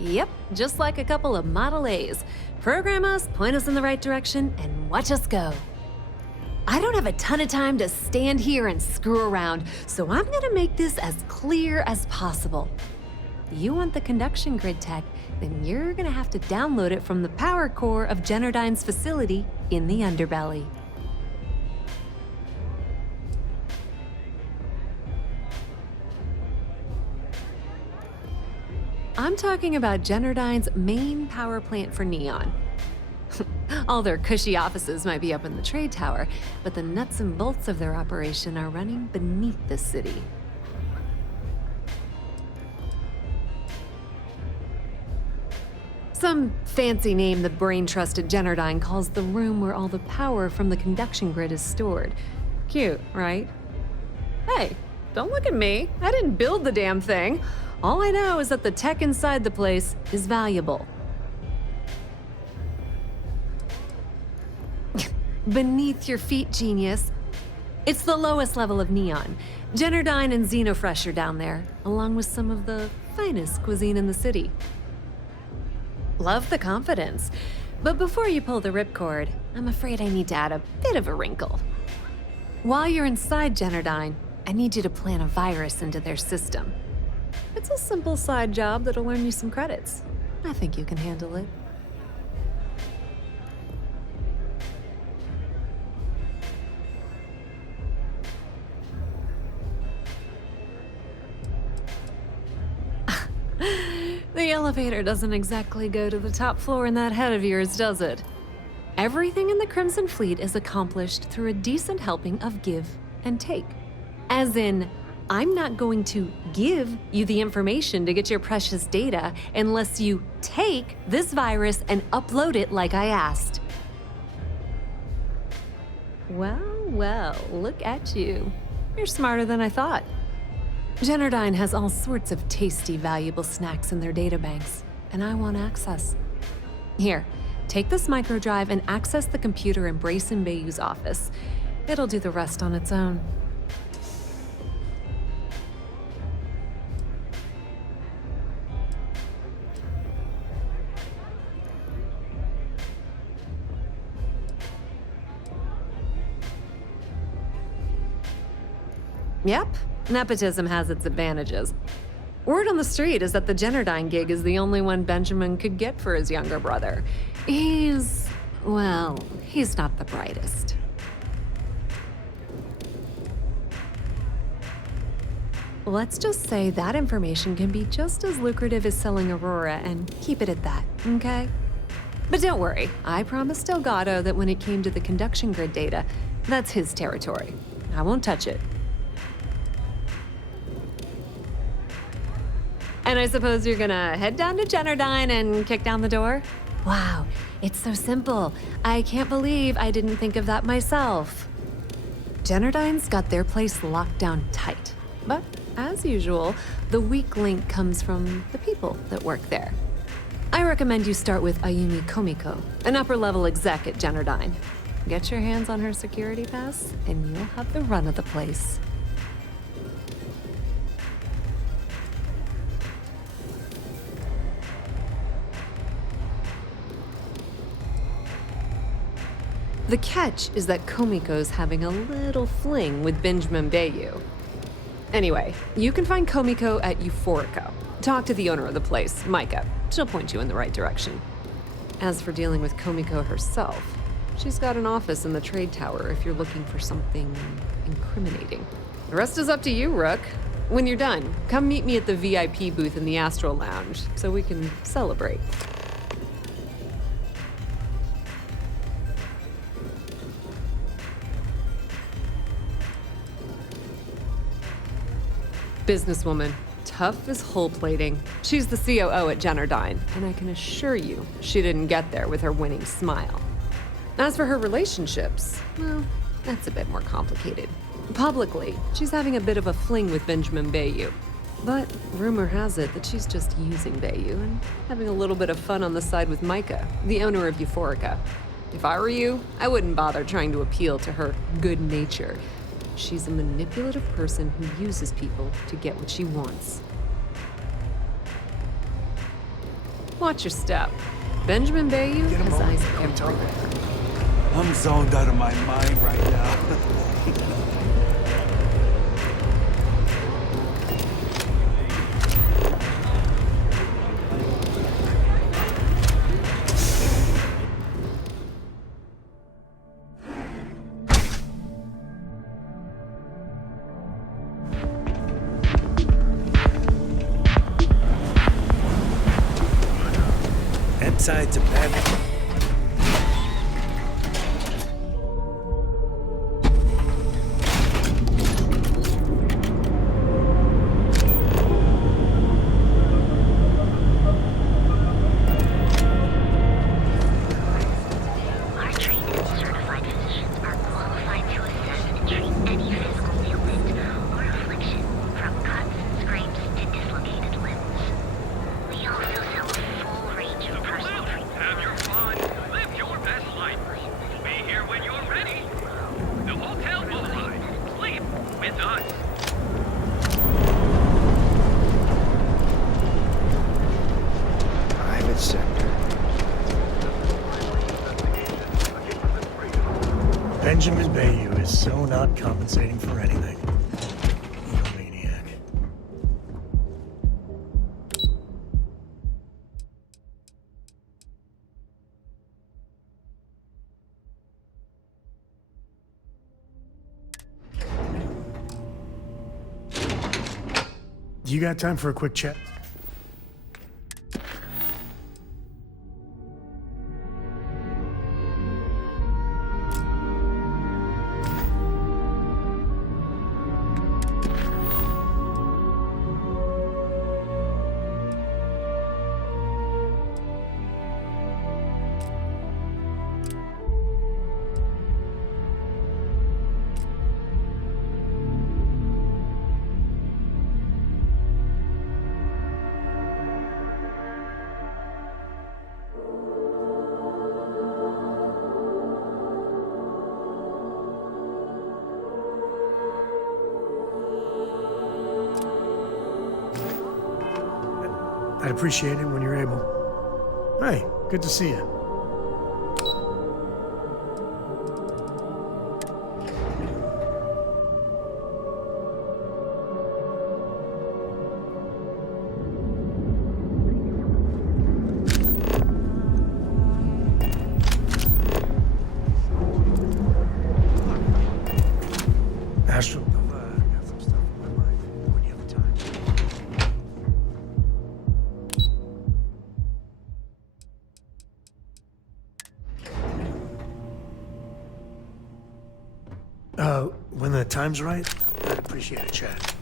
Yep, just like a couple of Model A's. Program us, point us in the right direction, and watch us go. I don't have a ton of time to stand here and screw around, so I'm gonna make this as clear as possible. You want the conduction grid tech, then you're gonna have to download it from the power core of Generdyne's facility in the underbelly. I'm talking about Generdyne's main power plant for Neon. All their cushy offices might be up in the trade tower, but the nuts and bolts of their operation are running beneath the city. Some fancy name the brain-trusted Generdyne calls the room where all the power from the conduction grid is stored. Cute, right? Hey, don't look at me. I didn't build the damn thing. All I know is that the tech inside the place is valuable. Beneath your feet, genius. It's the lowest level of Neon. Generdyne and Xenofresh are down there, along with some of the finest cuisine in the city. Love the confidence. But before you pull the ripcord, I'm afraid I need to add a bit of a wrinkle. While you're inside Generdyne, I need you to plant a virus into their system. It's a simple side job that'll earn you some credits. I think you can handle it. The elevator doesn't exactly go to the top floor in that head of yours, does it? Everything in the Crimson Fleet is accomplished through a decent helping of give and take. As in, I'm not going to give you the information to get your precious data unless you take this virus and upload it like I asked. Well, look at you. You're smarter than I thought. Generdyne has all sorts of tasty, valuable snacks in their databanks, and I want access. Here, take this microdrive and access the computer in Brayson Bayou's office. It'll do the rest on its own. Yep, nepotism has its advantages. Word on the street is that the Generdyne gig is the only one Benjamin could get for his younger brother. He's not the brightest. Let's just say that information can be just as lucrative as selling Aurora and keep it at that, okay? But don't worry, I promised Delgado that when it came to the conduction grid data, that's his territory. I won't touch it. And I suppose you're gonna head down to Generdyne and kick down the door? Wow, it's so simple. I can't believe I didn't think of that myself. Generdyne's got their place locked down tight. But, as usual, the weak link comes from the people that work there. I recommend you start with Ayumi Komiko, an upper-level exec at Generdyne. Get your hands on her security pass, and you'll have the run of the place. The catch is that Komiko's having a little fling with Benjamin Bayou. Anyway, you can find Komiko at Euphorica. Talk to the owner of the place, Micah. She'll point you in the right direction. As for dealing with Komiko herself, she's got an office in the trade tower if you're looking for something incriminating. The rest is up to you, Rook. When you're done, come meet me at the VIP booth in the Astral Lounge so we can celebrate. Businesswoman, tough as hull plating. She's the COO at Generdyne, and I can assure you she didn't get there with her winning smile. As for her relationships, well, that's a bit more complicated. Publicly, she's having a bit of a fling with Benjamin Bayou. But rumor has it that she's just using Bayou and having a little bit of fun on the side with Micah, the owner of Euphorica. If I were you, I wouldn't bother trying to appeal to her good nature. She's a manipulative person who uses people to get what she wants. Watch your step. Benjamin Bayou has eyes everywhere. I'm zoned out of my mind right now. Sides of panic. Benjamin Bayou is so not compensating for anything. Egomaniac. You got time for a quick chat? I'd appreciate it when you're able. Hey, good to see you. Astral. Got some stuff on my mind when you have the time. When the time's right, I'd appreciate a chat.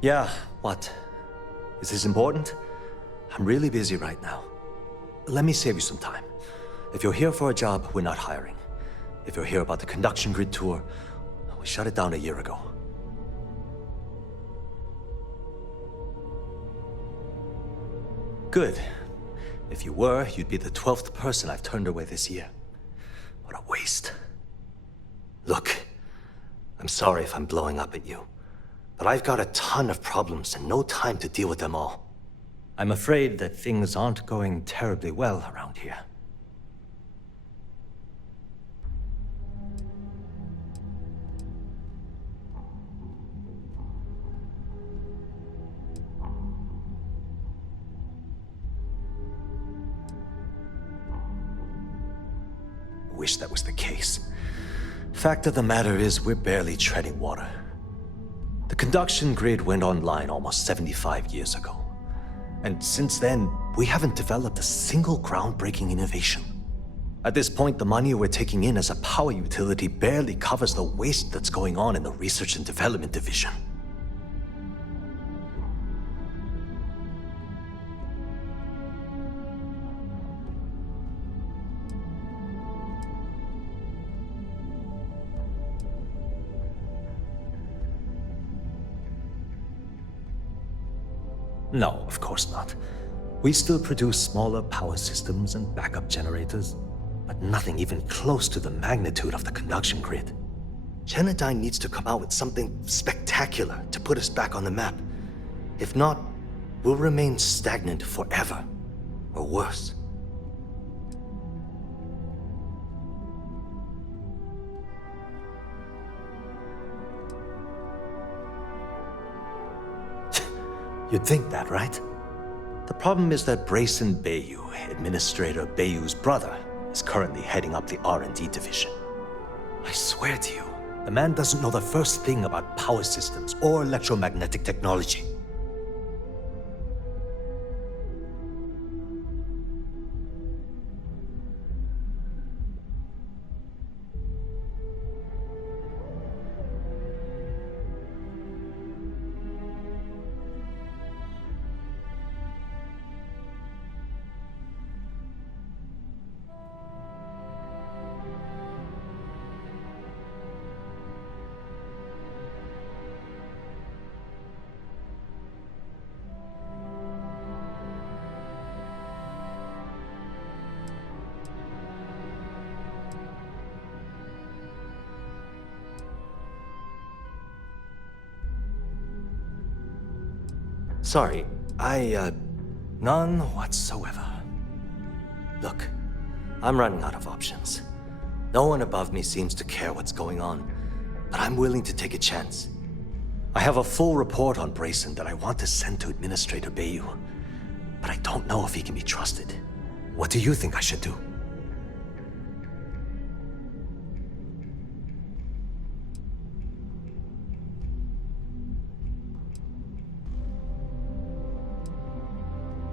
Yeah, what? Is this important? I'm really busy right now. Let me save you some time. If you're here for a job, we're not hiring. If you're here about the conduction grid tour, we shut it down a year ago. Good. If you were, you'd be the 12th person I've turned away this year. What a waste. Look, I'm sorry if I'm blowing up at you, but I've got a ton of problems and no time to deal with them all. I'm afraid that things aren't going terribly well around here. Wish that was the case. Fact of the matter is, we're barely treading water. The conduction grid went online almost 75 years ago. And since then, we haven't developed a single groundbreaking innovation. At this point, the money we're taking in as a power utility barely covers the waste that's going on in the research and development division. No, of course not. We still produce smaller power systems and backup generators, but nothing even close to the magnitude of the conduction grid. Genodyne needs to come out with something spectacular to put us back on the map. If not, we'll remain stagnant forever, or worse. You'd think that, right? The problem is that Brayson Bayou, Administrator Bayou's brother, is currently heading up the R&D division. I swear to you, the man doesn't know the first thing about power systems or electromagnetic technology. Sorry, none whatsoever. Look, I'm running out of options. No one above me seems to care what's going on, but I'm willing to take a chance. I have a full report on Brayson that I want to send to Administrator Bayou, but I don't know if he can be trusted. What do you think I should do?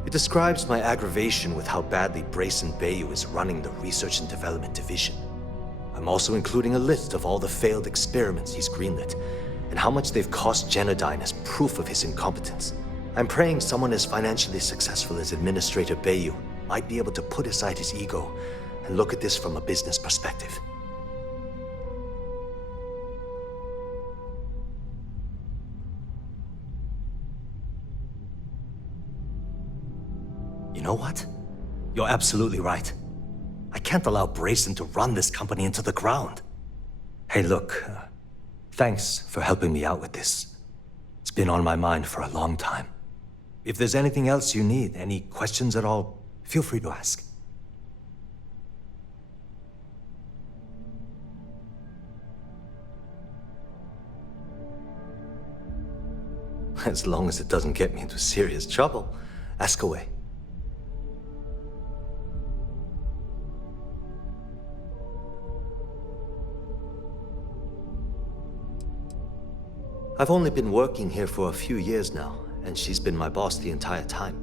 It describes my aggravation with how badly Brayson Bayou is running the Research and Development Division. I'm also including a list of all the failed experiments he's greenlit, and how much they've cost Genodyne as proof of his incompetence. I'm praying someone as financially successful as Administrator Bayou might be able to put aside his ego and look at this from a business perspective. You know what? You're absolutely right. I can't allow Brayson to run this company into the ground. Hey, look, thanks for helping me out with this. It's been on my mind for a long time. If there's anything else you need, any questions at all, feel free to ask. As long as it doesn't get me into serious trouble, ask away. I've only been working here for a few years now, and she's been my boss the entire time.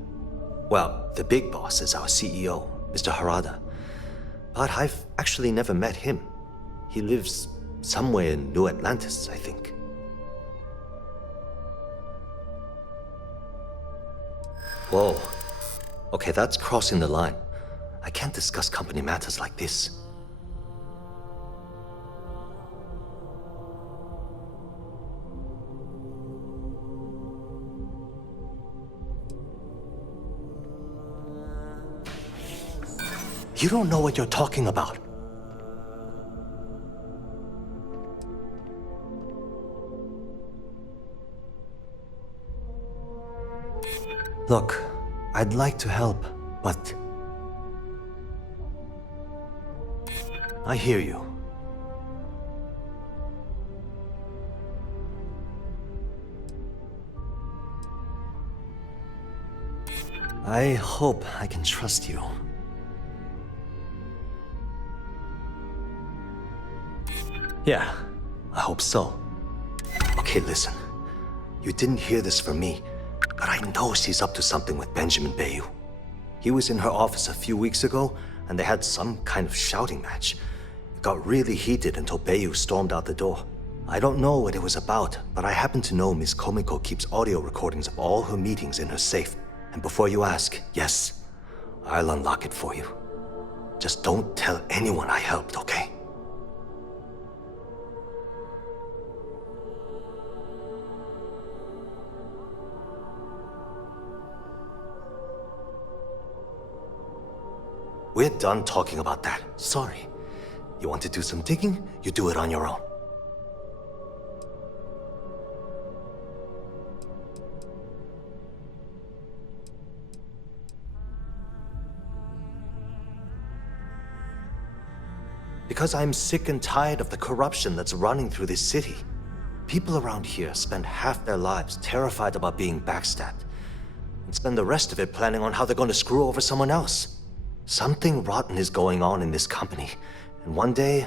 Well, the big boss is our CEO, Mr. Harada. But I've actually never met him. He lives somewhere in New Atlantis, I think. Whoa. Okay, that's crossing the line. I can't discuss company matters like this. You don't know what you're talking about. Look, I'd like to help, but... I hear you. I hope I can trust you. Yeah, I hope so. Okay, listen. You didn't hear this from me, but I know she's up to something with Benjamin Bayou. He was in her office a few weeks ago, and they had some kind of shouting match. It got really heated until Bayou stormed out the door. I don't know what it was about, but I happen to know Miss Komiko keeps audio recordings of all her meetings in her safe. And before you ask, yes, I'll unlock it for you. Just don't tell anyone I helped, okay? We're done talking about that. Sorry. You want to do some digging? You do it on your own. Because I'm sick and tired of the corruption that's running through this city. People around here spend half their lives terrified about being backstabbed, and spend the rest of it planning on how they're going to screw over someone else. Something rotten is going on in this company, and one day,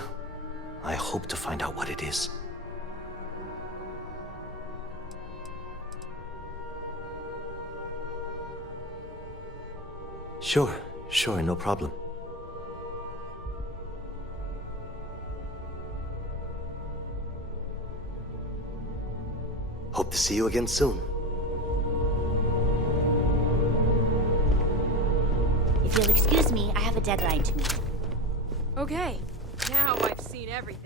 I hope to find out what it is. Sure, no problem. Hope to see you again soon. If you'll excuse me, I have a deadline to meet. Okay, now I've seen everything.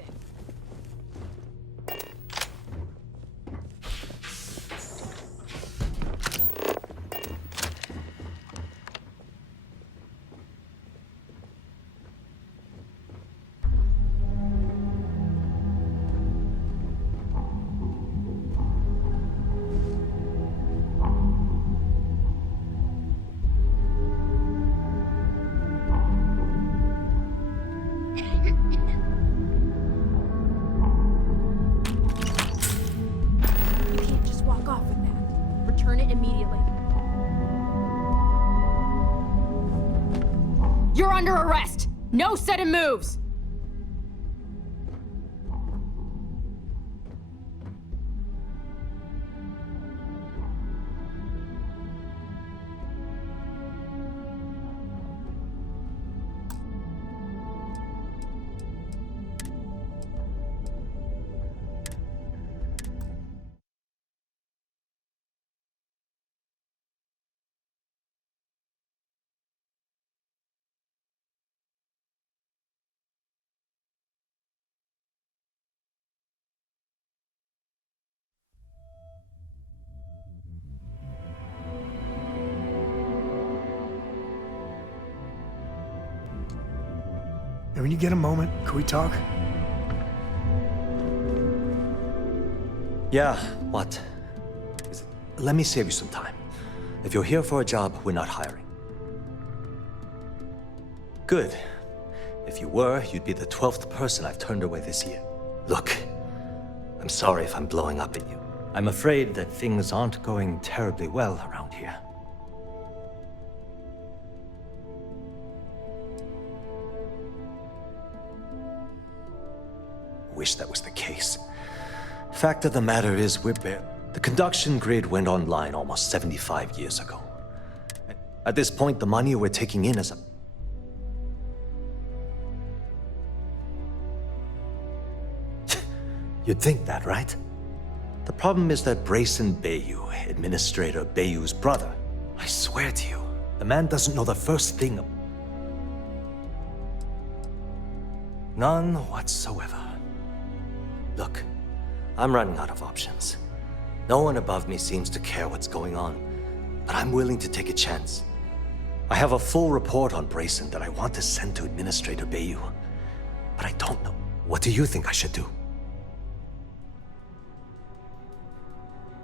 You're under arrest! No sudden moves! When you get a moment, can we talk? Yeah, what? Let me save you some time. If you're here for a job, we're not hiring. Good. If you were, you'd be the 12th person I've turned away this year. Look, I'm sorry if I'm blowing up at you. I'm afraid that things aren't going terribly well around here. Wish that was the case. Fact of the matter is, the conduction grid went online almost 75 years ago. At this point, the money we're taking in is a... You'd think that, right? The problem is that Brayson Bayou, Administrator Bayou's brother, I swear to you, the man doesn't know the first thing. None whatsoever. Look, I'm running out of options. No one above me seems to care what's going on, but I'm willing to take a chance. I have a full report on Brayson that I want to send to Administrator Bayou, but I don't know. What do you think I should do?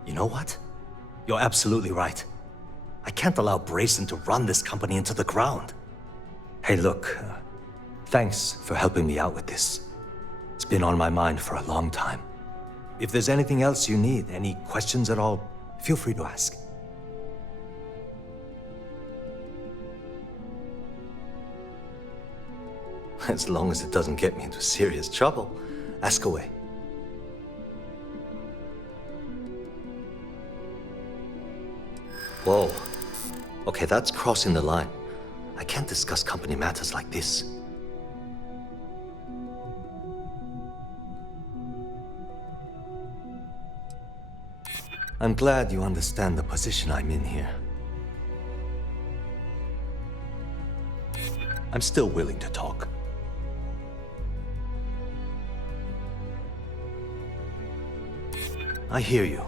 You know what? You're absolutely right. I can't allow Brayson to run this company into the ground. Hey, look, thanks for helping me out with this. It's been on my mind for a long time. If there's anything else you need, any questions at all, feel free to ask. As long as it doesn't get me into serious trouble, ask away. Whoa. Okay, that's crossing the line. I can't discuss company matters like this. I'm glad you understand the position I'm in here. I'm still willing to talk. I hear you.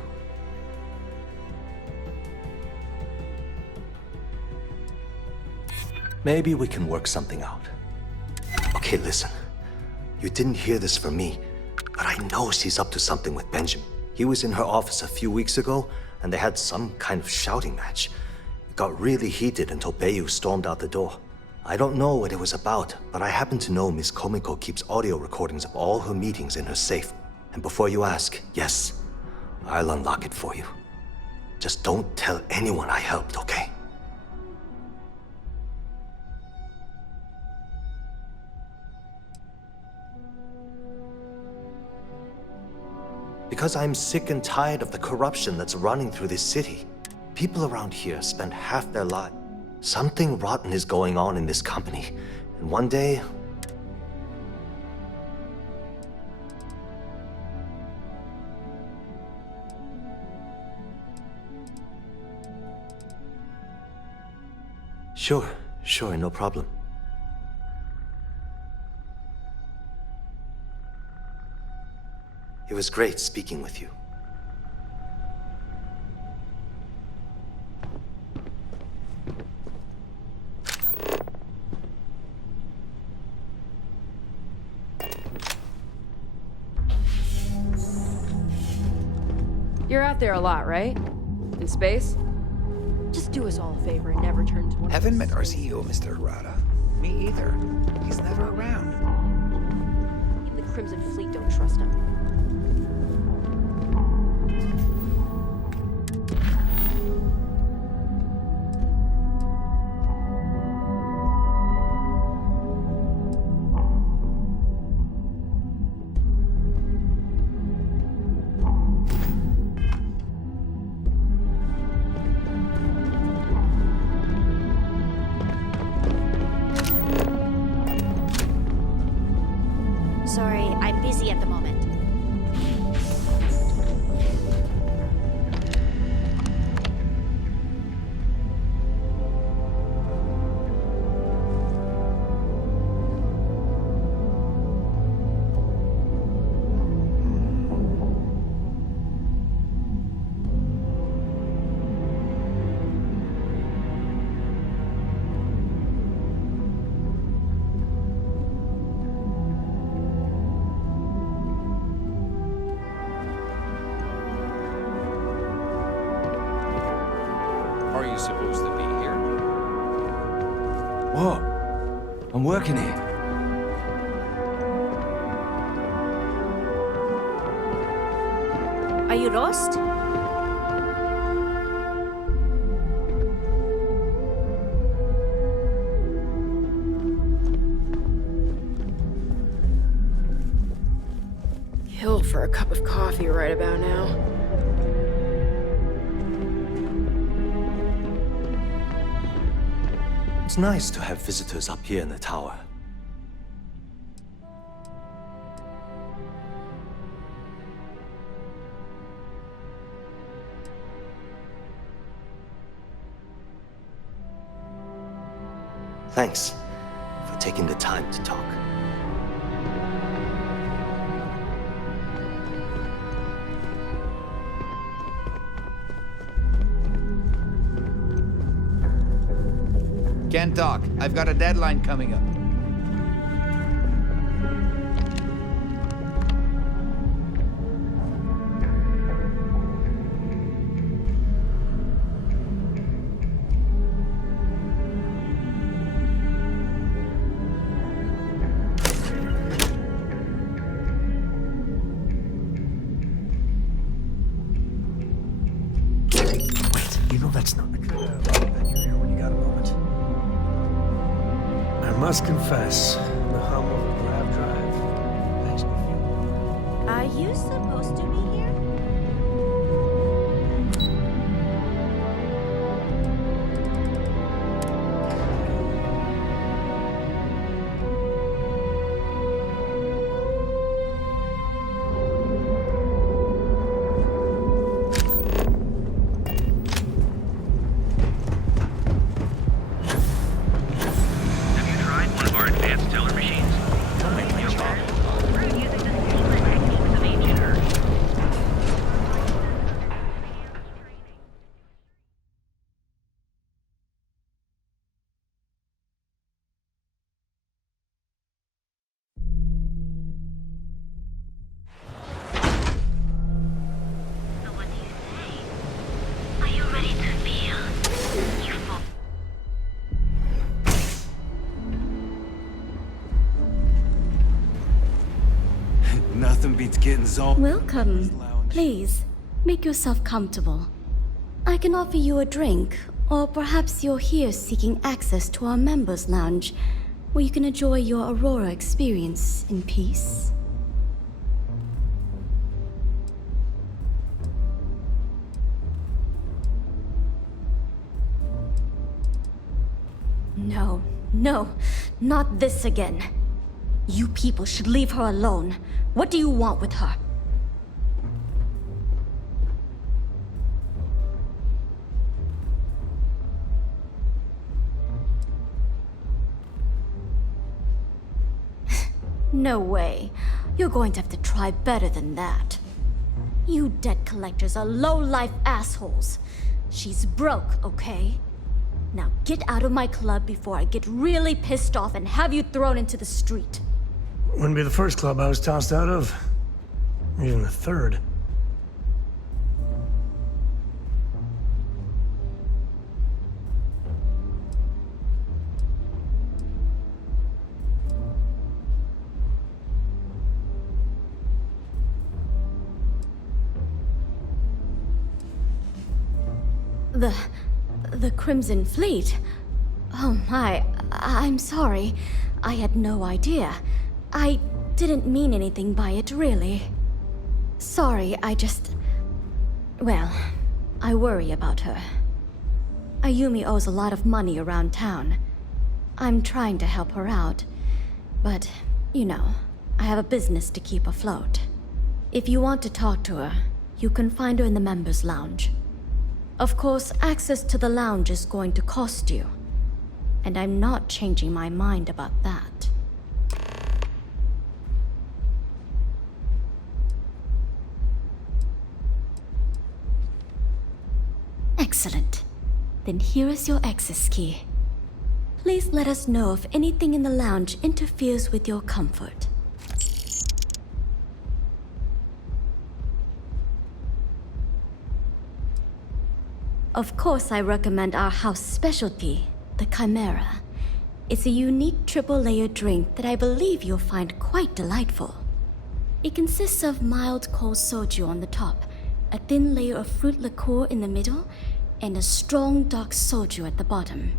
Maybe we can work something out. Okay, listen. You didn't hear this from me, but I know she's up to something with Benjamin. He was in her office a few weeks ago, and they had some kind of shouting match. It got really heated until Bayou stormed out the door. I don't know what it was about, but I happen to know Miss Komiko keeps audio recordings of all her meetings in her safe. And before you ask, yes, I'll unlock it for you. Just don't tell anyone I helped, okay? Because I'm sick and tired of the corruption that's running through this city. People around here spend half their life. Something rotten is going on in this company, and one day... Sure, no problem. It was great speaking with you. You're out there a lot, right? In space? Just do us all a favor and never turn to one Haven't met our CEO, Mr. Harada. Me either. He's never around. Even the Crimson Fleet don't trust him. Sorry, I'm busy at the moment. supposed to be here? What? I'm working here. Are you lost? Killed for a cup of coffee right about now. It's nice to have visitors up here in the tower. Thanks for taking the time to talk. Can't talk. I've got a deadline coming up. Wait, you know that's not... I must confess, the hum of a grab drive makes me feel... Are you supposed to be here? Nothing beats getting zoned. Welcome. Please, make yourself comfortable. I can offer you a drink, or perhaps you're here seeking access to our members' lounge, where you can enjoy your Aurora experience in peace. No, no, not this again. You people should leave her alone. What do you want with her? No way. You're going to have to try better than that. You debt collectors are low-life assholes. She's broke, okay? Now get out of my club before I get really pissed off and have you thrown into the street. Wouldn't be the first club I was tossed out of. Or even the third. The Crimson Fleet? Oh my, I'm sorry. I had no idea. I didn't mean anything by it, really. Sorry, well, I worry about her. Ayumi owes a lot of money around town. I'm trying to help her out, but, you know, I have a business to keep afloat. If you want to talk to her, you can find her in the members' lounge. Of course, access to the lounge is going to cost you, and I'm not changing my mind about that. Excellent. Then here is your access key. Please let us know if anything in the lounge interferes with your comfort. Of course, I recommend our house specialty, the Chimera. It's a unique triple-layer drink that I believe you'll find quite delightful. It consists of mild cold soju on the top, a thin layer of fruit liqueur in the middle, and a strong dark soju at the bottom.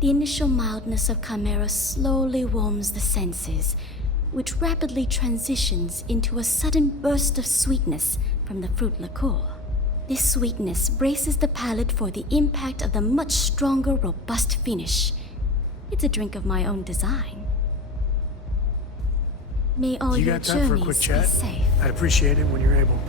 The initial mildness of Chimera slowly warms the senses, which rapidly transitions into a sudden burst of sweetness from the fruit liqueur. This sweetness braces the palate for the impact of the much stronger, robust finish. It's a drink of my own design. May all You your got time for a quick journeys be chat? safe. I'd appreciate it when you're able.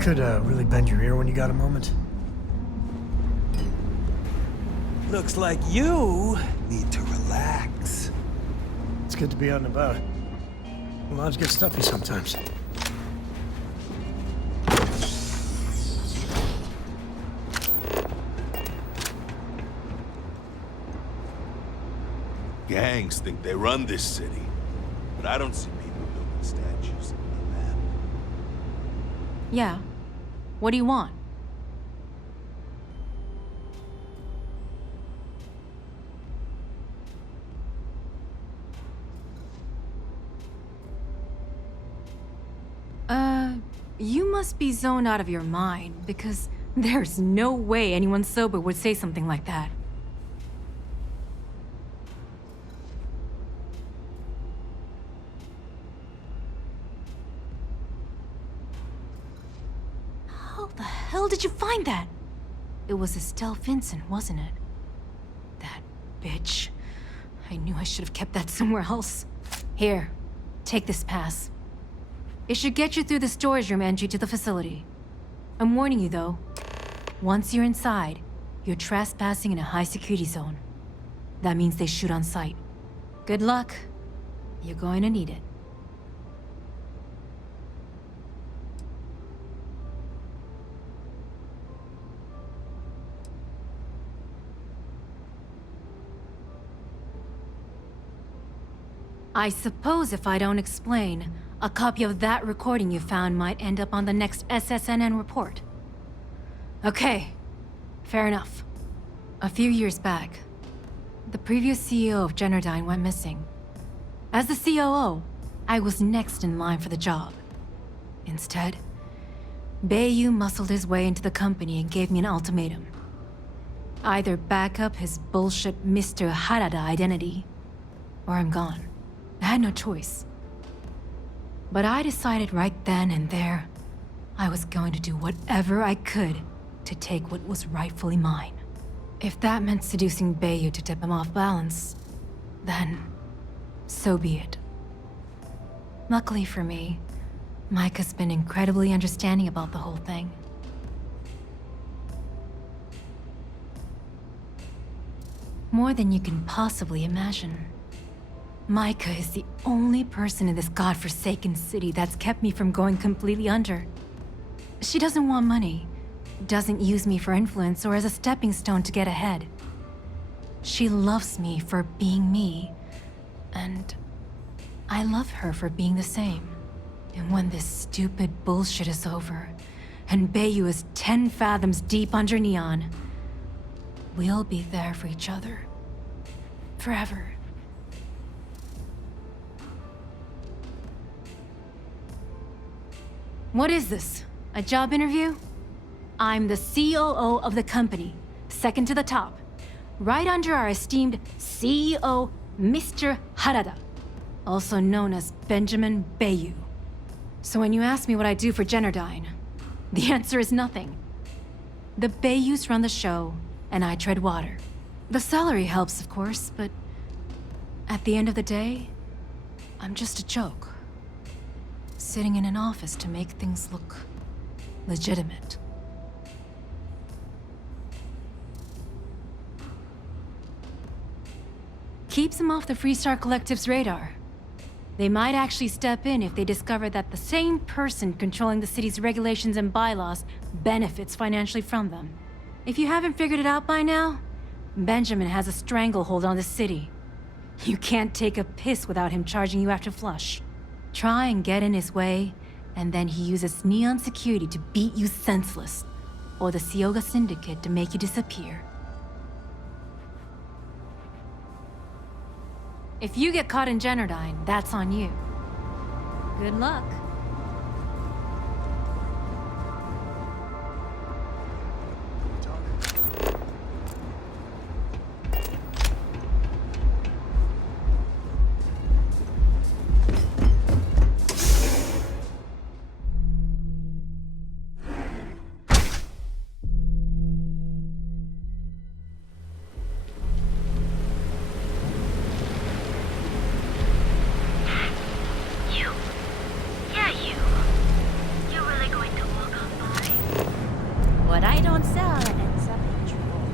Could really bend your ear when you got a moment. Looks like you need to relax. It's good to be out and about. Lives get stuffy sometimes. Gangs think they run this city, but I don't see people building statues on the map. Yeah. What do you want? You must be zoned out of your mind, because there's no way anyone sober would say something like that. How the hell did you find that? It was Estelle Vincent, wasn't it? That bitch. I knew I should have kept that somewhere else. Here, take this pass. It should get you through the storage room entry to the facility. I'm warning you though. Once you're inside, you're trespassing in a high security zone. That means they shoot on sight. Good luck. You're going to need it. I suppose if I don't explain, a copy of that recording you found might end up on the next SSNN report. Okay, fair enough. A few years back, the previous CEO of Generdyne went missing. As the COO, I was next in line for the job. Instead, Bayou muscled his way into the company and gave me an ultimatum. Either back up his bullshit Mr. Harada identity, or I'm gone. I had no choice. But I decided right then and there, I was going to do whatever I could to take what was rightfully mine. If that meant seducing Bayou to tip him off balance, then so be it. Luckily for me, Mike has been incredibly understanding about the whole thing. More than you can possibly imagine. Micah is the only person in this godforsaken city that's kept me from going completely under. She doesn't want money, doesn't use me for influence or as a stepping stone to get ahead. She loves me for being me, and I love her for being the same. And when this stupid bullshit is over, and Bayou is 10 fathoms deep under Neon, we'll be there for each other. Forever. What is this? A job interview? I'm the COO of the company, second to the top, right under our esteemed CEO, Mr. Harada, also known as Benjamin Bayou. So when you ask me what I do for Generdyne, the answer is nothing. The Bayous run the show, and I tread water. The salary helps, of course, but at the end of the day, I'm just a joke. Sitting in an office to make things look legitimate. keeps them off the Freestar Collective's radar. They might actually step in if they discover that the same person controlling the city's regulations and bylaws benefits financially from them. If you haven't figured it out by now, Benjamin has a stranglehold on the city. You can't take a piss without him charging you after flush. Try and get in his way, and then he uses Neon security to beat you senseless, or the Sioga Syndicate to make you disappear. If you get caught in Generdyne, that's on you. Good luck. What I don't sell ends up in trouble.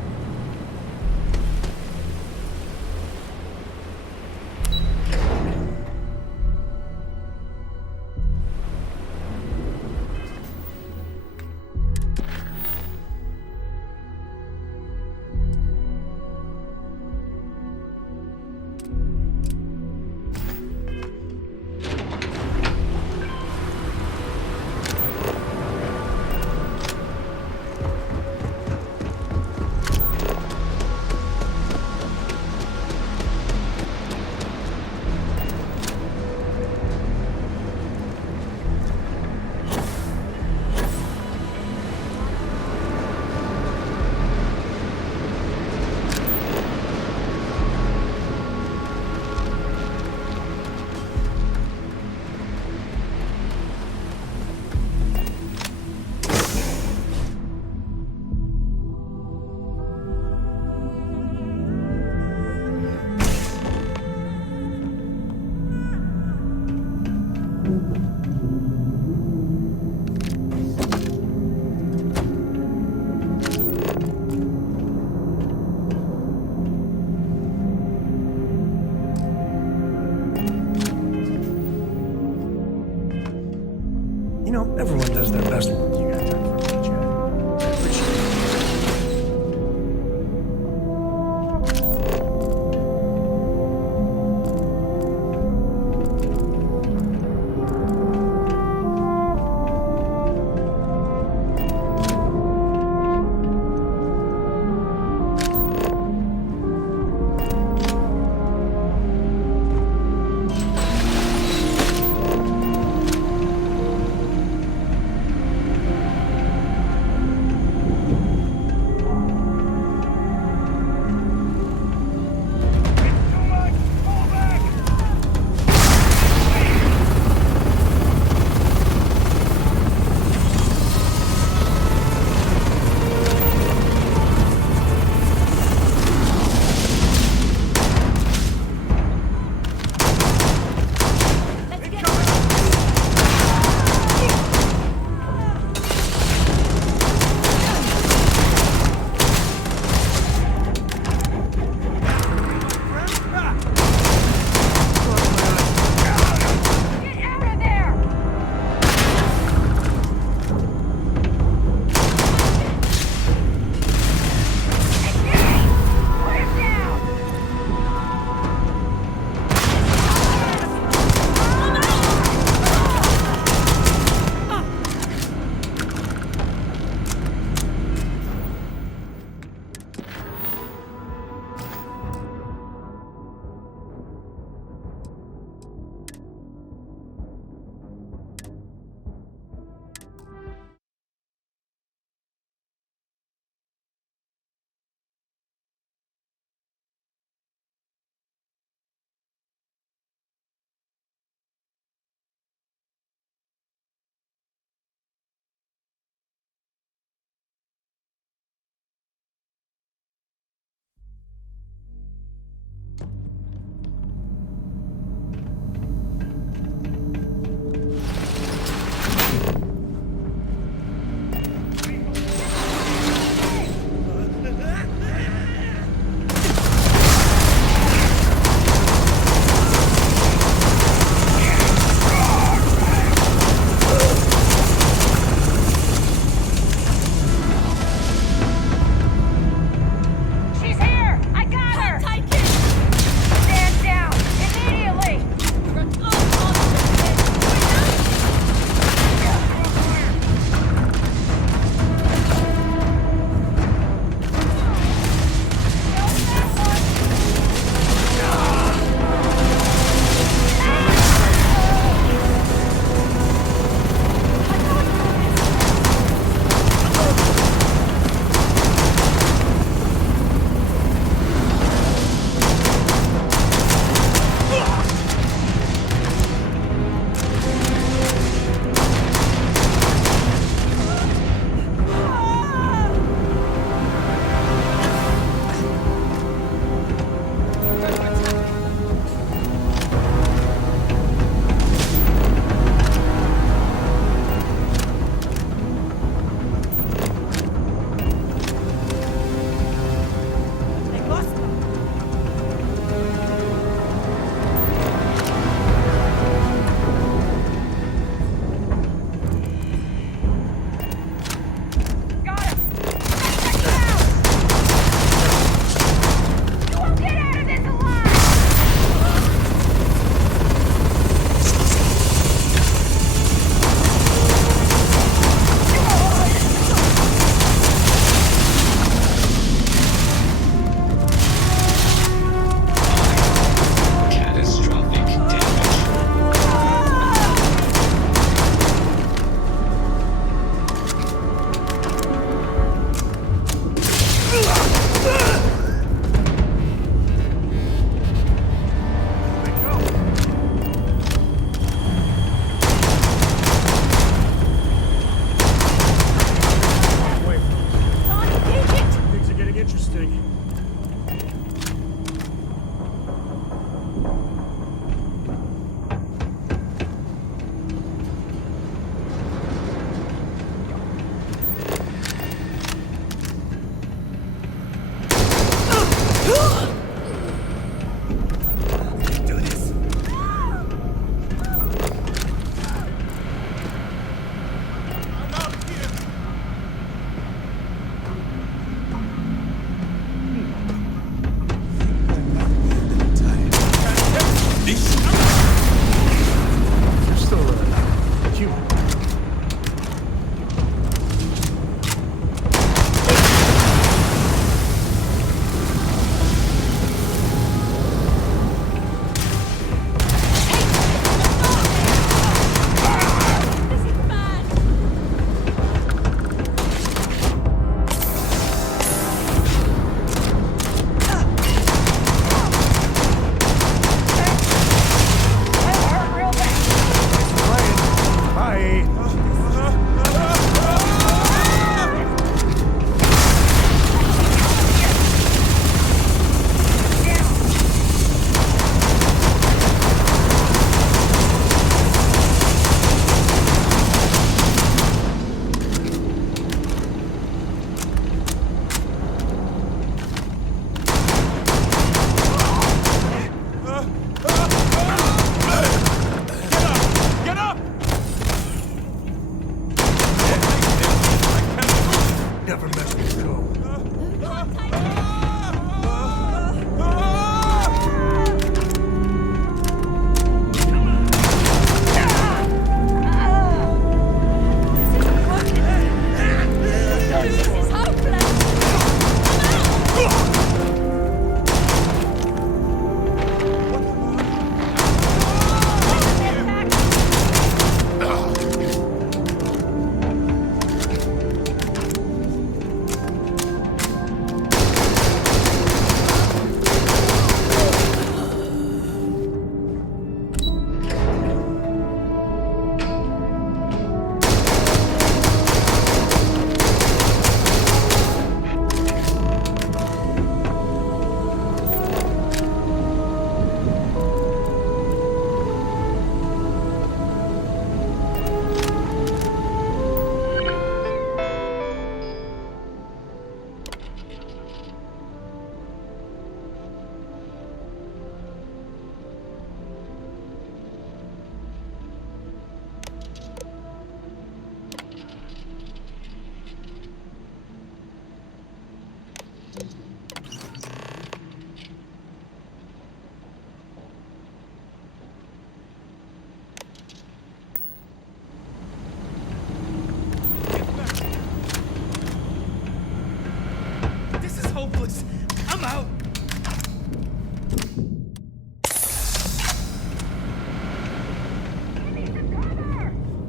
Everyone does their best work. You got time for a chat? I appreciate it.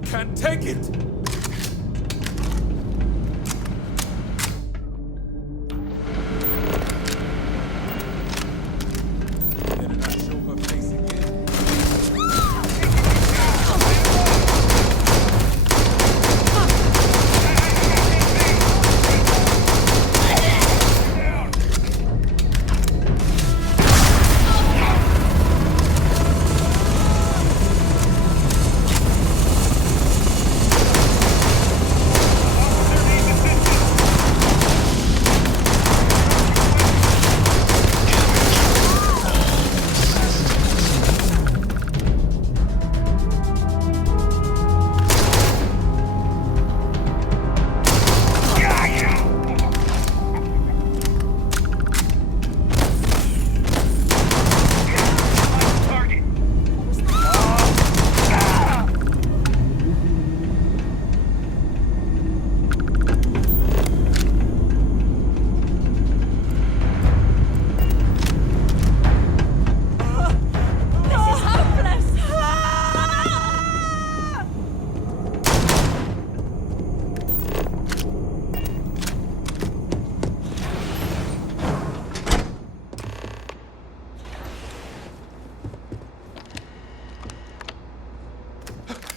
Can't take it! Better not show her face again.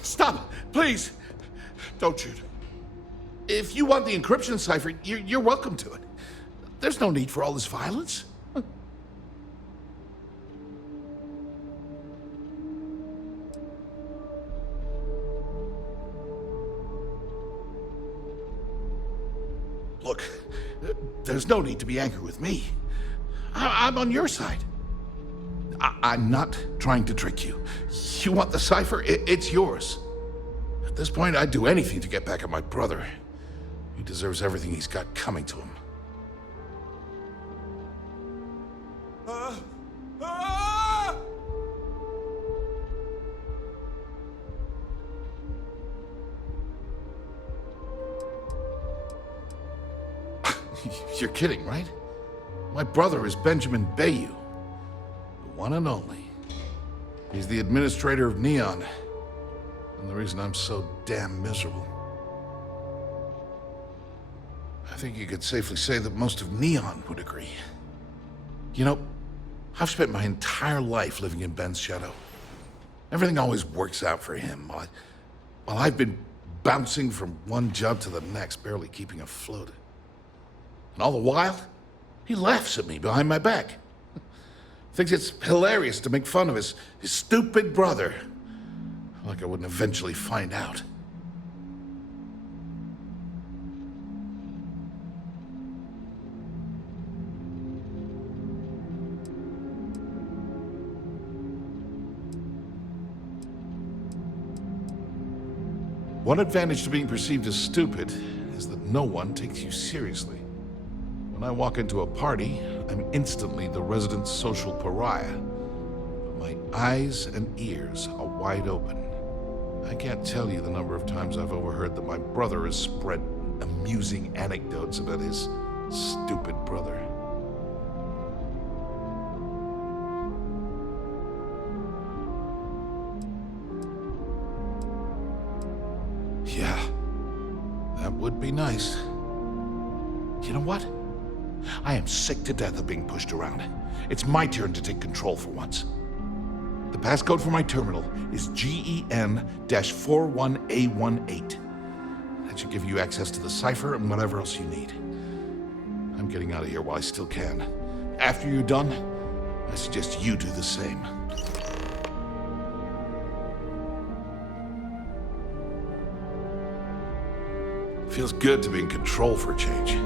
Stop! Please! Don't shoot. If you want the encryption cipher, you're welcome to it. There's no need for all this violence. Look, there's no need to be angry with me. I'm on your side. I'm not trying to trick you. You want the cipher? It's yours. At this point, I'd do anything to get back at my brother. He deserves everything he's got coming to him. You're kidding, right? My brother is Benjamin Bayou. One and only. He's the administrator of Neon, and the reason I'm so damn miserable. I think you could safely say that most of Neon would agree. You know, I've spent my entire life living in Ben's shadow. Everything always works out for him, while I've been bouncing from one job to the next, barely keeping afloat. And all the while, he laughs at me behind my back. Thinks it's hilarious to make fun of his stupid brother. Like I wouldn't eventually find out. One advantage to being perceived as stupid is that no one takes you seriously. When I walk into a party, I'm instantly the resident social pariah. But my eyes and ears are wide open. I can't tell you the number of times I've overheard that my brother has spread amusing anecdotes about his stupid brother. Yeah, that would be nice. You know what? I am sick to death of being pushed around. It's my turn to take control for once. The passcode for my terminal is GEN-41A18. That should give you access to the cipher and whatever else you need. I'm getting out of here while I still can. After you're done, I suggest you do the same. Feels good to be in control for a change.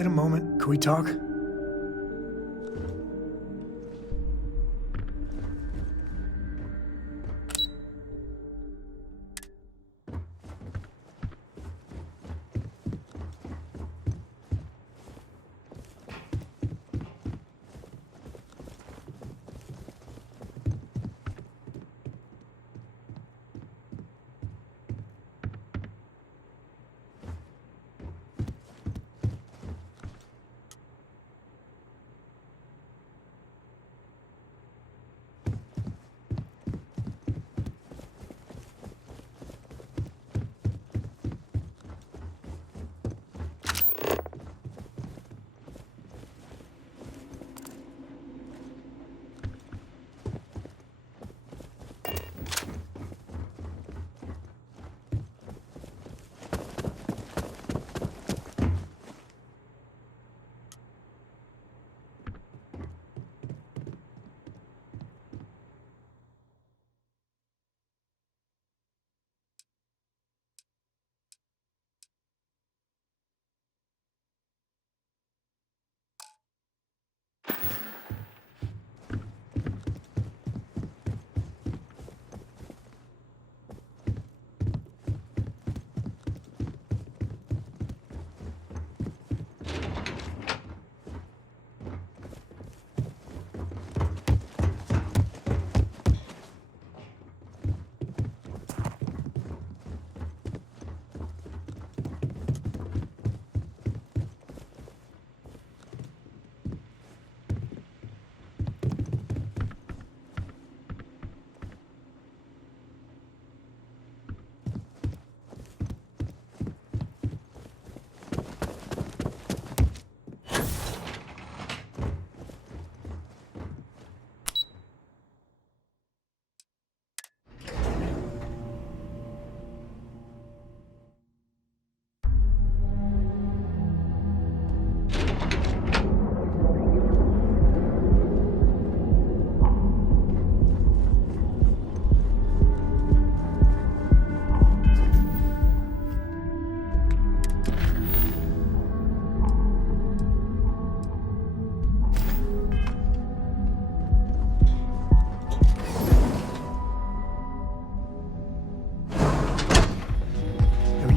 get a moment? Can we talk?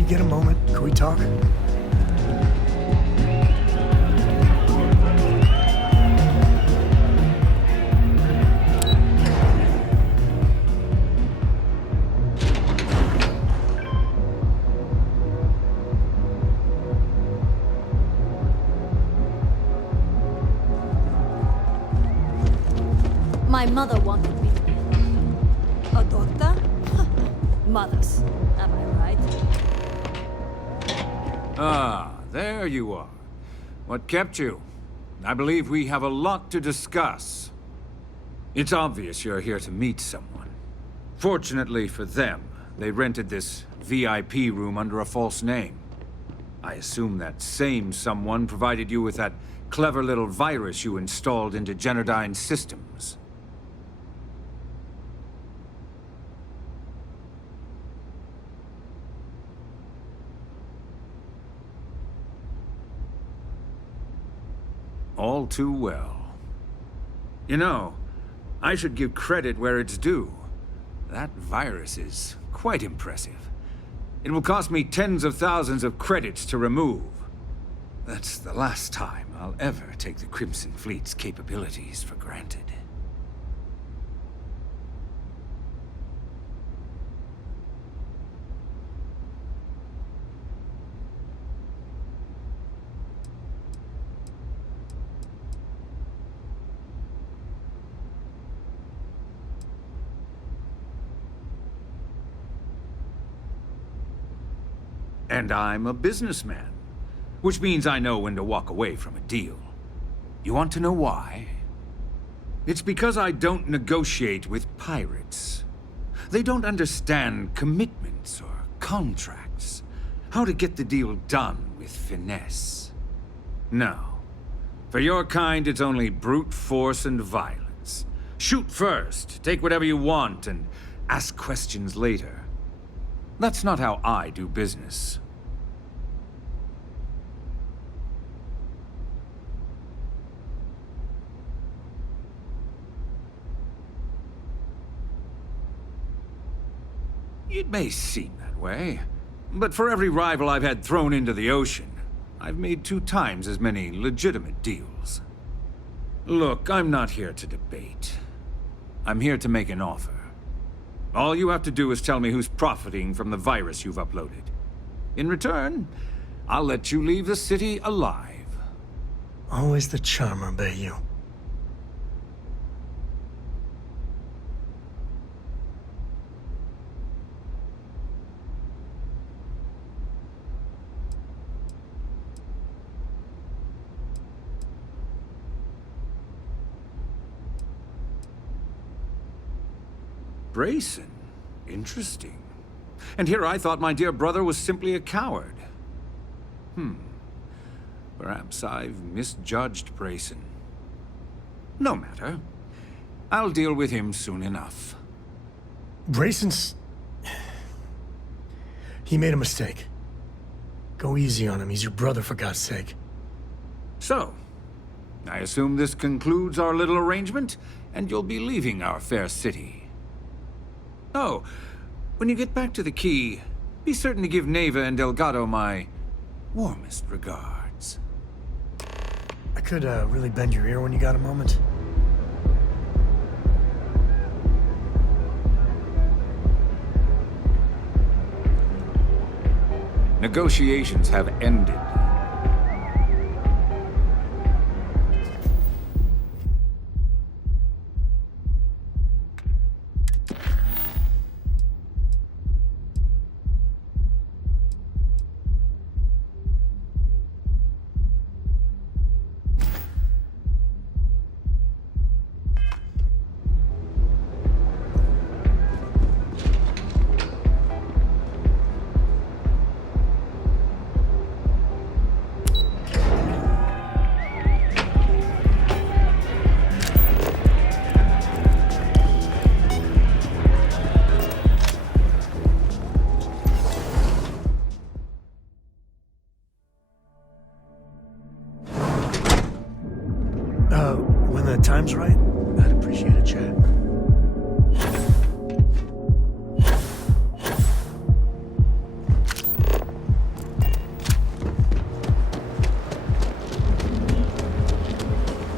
Get a moment? Can we talk? My mother wanted me to be a doctor? Mothers, am I right? Ah, there you are. What kept you? I believe we have a lot to discuss. It's obvious you're here to meet someone. Fortunately for them, they rented this VIP room under a false name. I assume that same someone provided you with that clever little virus you installed into Generdyne's systems. All too well. You know, I should give credit where it's due. That virus is quite impressive. It will cost me tens of thousands of credits to remove. That's the last time I'll ever take the Crimson Fleet's capabilities for granted. And I'm a businessman, which means I know when to walk away from a deal. You want to know why? It's because I don't negotiate with pirates. They don't understand commitments or contracts, how to get the deal done with finesse. No. For your kind, it's only brute force and violence. Shoot first, take whatever you want, and ask questions later. That's not how I do business. It may seem that way, but for every rival I've had thrown into the ocean, I've made 2 times as many legitimate deals. Look, I'm not here to debate. I'm here to make an offer. All you have to do is tell me who's profiting from the virus you've uploaded. In return, I'll let you leave the city alive. Always the charmer, Bayou. Brayson? Interesting. And here I thought my dear brother was simply a coward. Perhaps I've misjudged Brayson. No matter. I'll deal with him soon enough. Brayson's... He made a mistake. Go easy on him. He's your brother, for God's sake. So, I assume this concludes our little arrangement, and you'll be leaving our fair city. Oh, when you get back to the Key, be certain to give Neva and Delgado my warmest regards. I could, really bend your ear when you got a moment. Negotiations have ended. When the time's right, I'd appreciate a chat.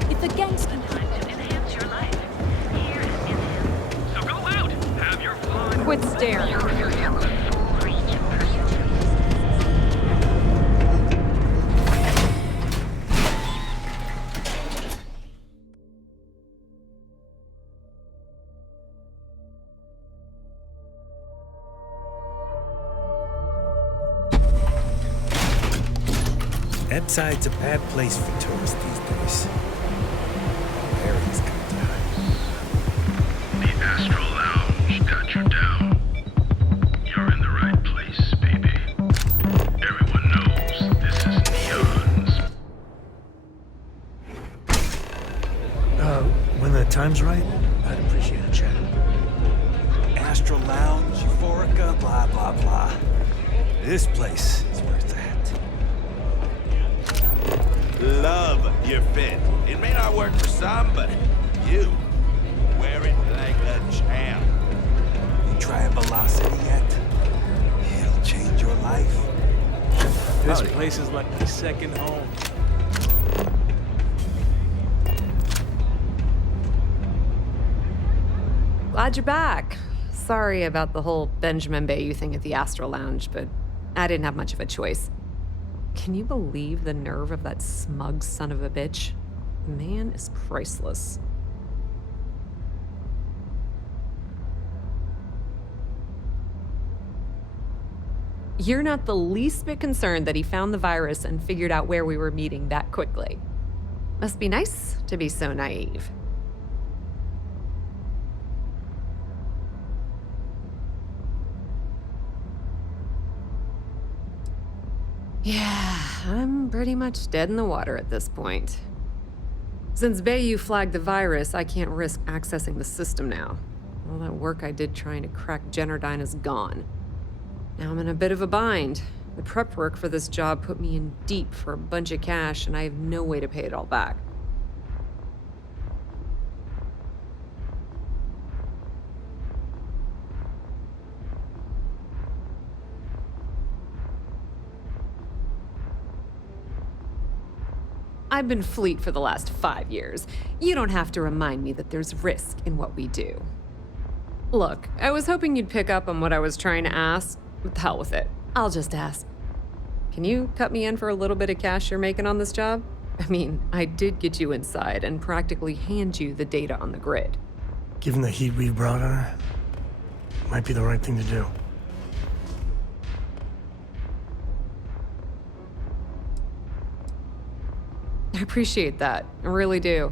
If the game's designed to enhance your life, here is it. So go out, have your fun. Quit staring. That side's a bad place for tourists these days. Areas got to hide. The Astral Lounge got you down. You're in the right place, baby. Everyone knows this is Neon's. When the time's right, I'd appreciate a chat. Astral Lounge, Euphorica, blah, blah, blah. This place is where it's at. Love your fit. It may not work for some, but you wear it like a champ. You try Velocity yet? It'll change your life. This place is like the second home. Glad you're back. Sorry about the whole Benjamin Bayou thing at the Astral Lounge, but I didn't have much of a choice. Can you believe the nerve of that smug son of a bitch? The man is priceless. You're not the least bit concerned that he found the virus and figured out where we were meeting that quickly. Must be nice to be so naive. Yeah, I'm pretty much dead in the water at this point. Since Bayou flagged the virus, I can't risk accessing the system now. All that work I did trying to crack Generdyne is gone. Now I'm in a bit of a bind. The prep work for this job put me in deep for a bunch of cash, and I have no way to pay it all back. I've been fleet for the last 5 years. You don't have to remind me that there's risk in what we do. Look, I was hoping you'd pick up on what I was trying to ask. The hell with it. I'll just ask. Can you cut me in for a little bit of cash you're making on this job? I mean, I did get you inside and practically hand you the data on the grid. Given the heat we've brought on her, might be the right thing to do. I appreciate that. I really do.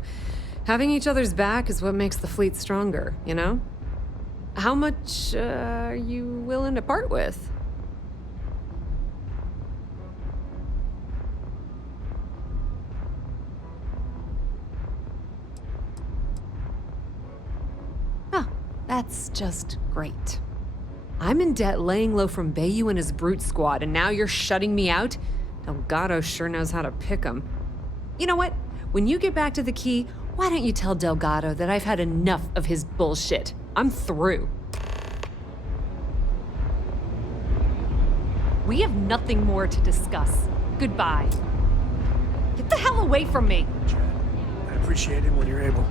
Having each other's back is what makes the fleet stronger, you know? How much are you willing to part with? Oh, that's just great. I'm in debt laying low from Bayou and his brute squad, and now you're shutting me out? Delgado sure knows how to pick 'em. You know what? When you get back to the key, why don't you tell Delgado that I've had enough of his bullshit? I'm through. We have nothing more to discuss. Goodbye. Get the hell away from me! I appreciate it when you're able.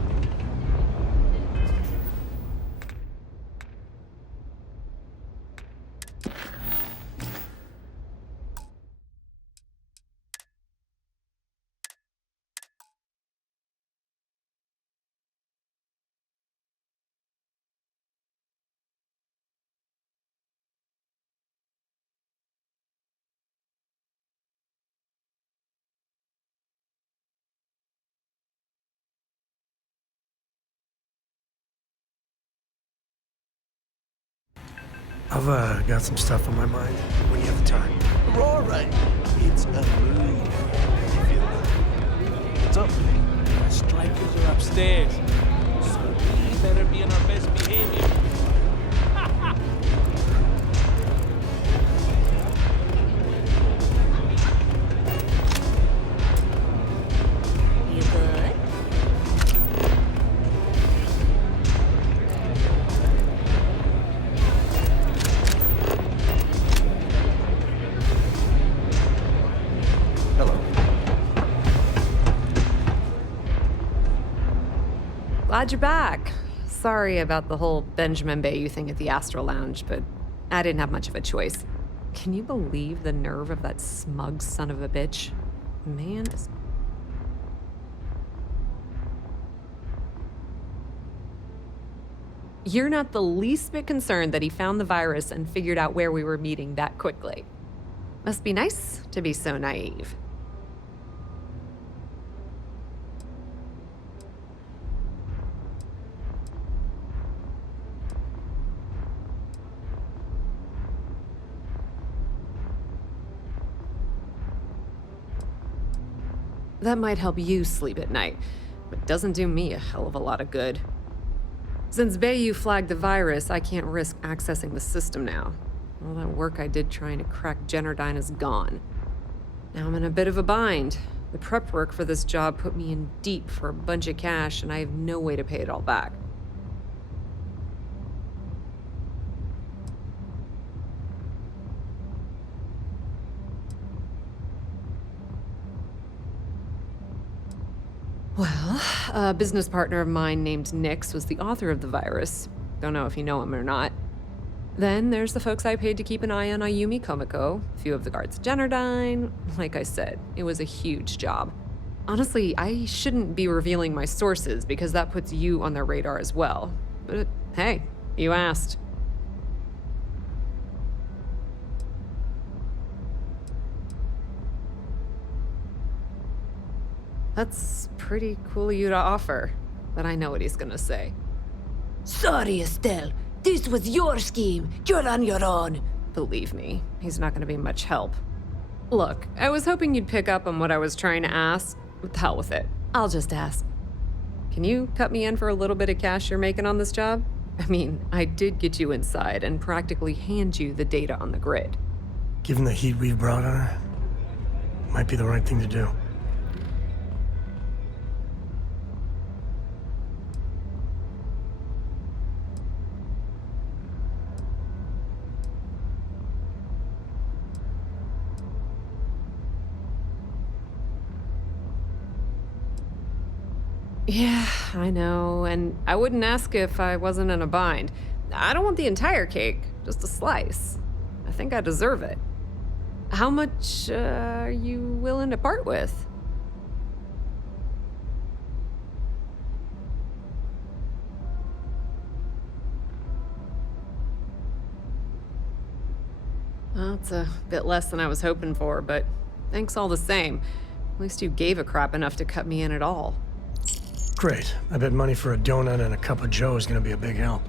I've got some stuff on my mind when you have the time. All right. It's a mood. What's up? Our strikers are upstairs. So we better be on our best behavior. You good? Glad you're back. Sorry about the whole Benjamin Bayou thing at the Astro Lounge, but I didn't have much of a choice. Can you believe the nerve of that smug son of a bitch? Man is... You're not the least bit concerned that he found the virus and figured out where we were meeting that quickly. Must be nice to be so naive. That might help you sleep at night, but doesn't do me a hell of a lot of good. Since Bayou flagged the virus, I can't risk accessing the system now. All that work I did trying to crack Generdyne is gone. Now I'm in a bit of a bind. The prep work for this job put me in deep for a bunch of cash, and I have no way to pay it all back. Well, a business partner of mine named Nix was the author of the virus. Don't know if you know him or not. Then there's the folks I paid to keep an eye on Ayumi Komiko, a few of the guards at Generdyne. Like I said, it was a huge job. Honestly, I shouldn't be revealing my sources because that puts you on their radar as well. But hey, you asked. That's pretty cool of you to offer, but I know what he's gonna say. Sorry, Estelle. This was your scheme. You're on your own. Believe me, he's not gonna be much help. Look, I was hoping you'd pick up on what I was trying to ask. The hell with it. I'll just ask. Can you cut me in for a little bit of cash you're making on this job? I mean, I did get you inside and practically hand you the data on the grid. Given the heat we've brought on her, might be the right thing to do. Yeah, I know, and I wouldn't ask if I wasn't in a bind. I don't want the entire cake, just a slice. I think I deserve it. How much are you willing to part with? Well, it's a bit less than I was hoping for, but thanks all the same. At least you gave a crap enough to cut me in at all. Great. I bet money for a donut and a cup of joe is gonna be a big help.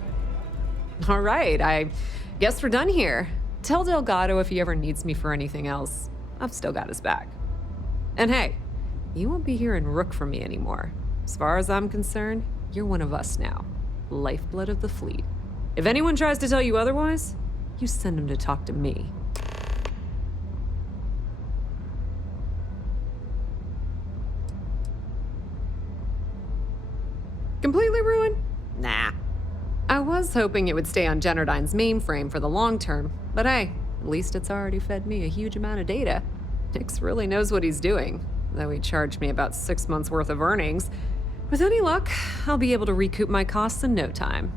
All right, I guess we're done here. Tell Delgado if he ever needs me for anything else. I've still got his back. And hey, you won't be hearing Rook from me anymore. As far as I'm concerned, you're one of us now. Lifeblood of the fleet. If anyone tries to tell you otherwise, you send them to talk to me. Completely ruined? Nah. I was hoping it would stay on Generdyne's mainframe for the long term, but hey, at least it's already fed me a huge amount of data. Nix really knows what he's doing, though he charged me about 6 months' worth of earnings. With any luck, I'll be able to recoup my costs in no time.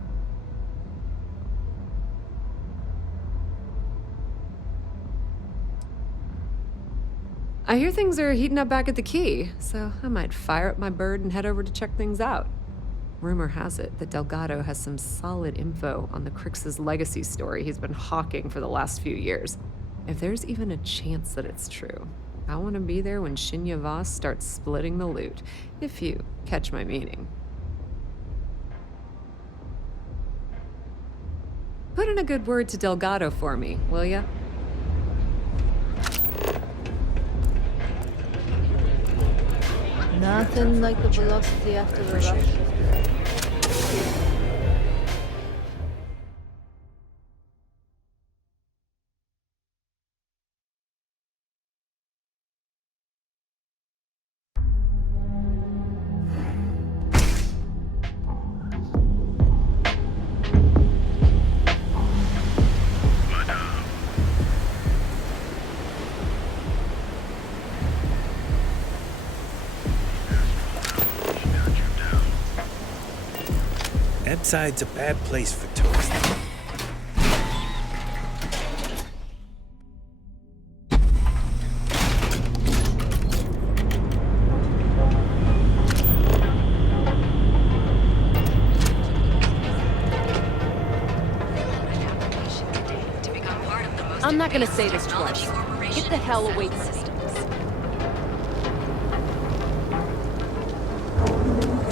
I hear things are heating up back at the Key, so I might fire up my bird and head over to check things out. Rumor has it that Delgado has some solid info on the Crix's legacy story he's been hawking for the last few years. If there's even a chance that it's true, I want to be there when Shinya Voss starts splitting the loot, if you catch my meaning. Put in a good word to Delgado for me, will ya? Nothing like the velocity after the rush. That side's a bad place for tourists. I'm not gonna say this twice. Get the hell away from me.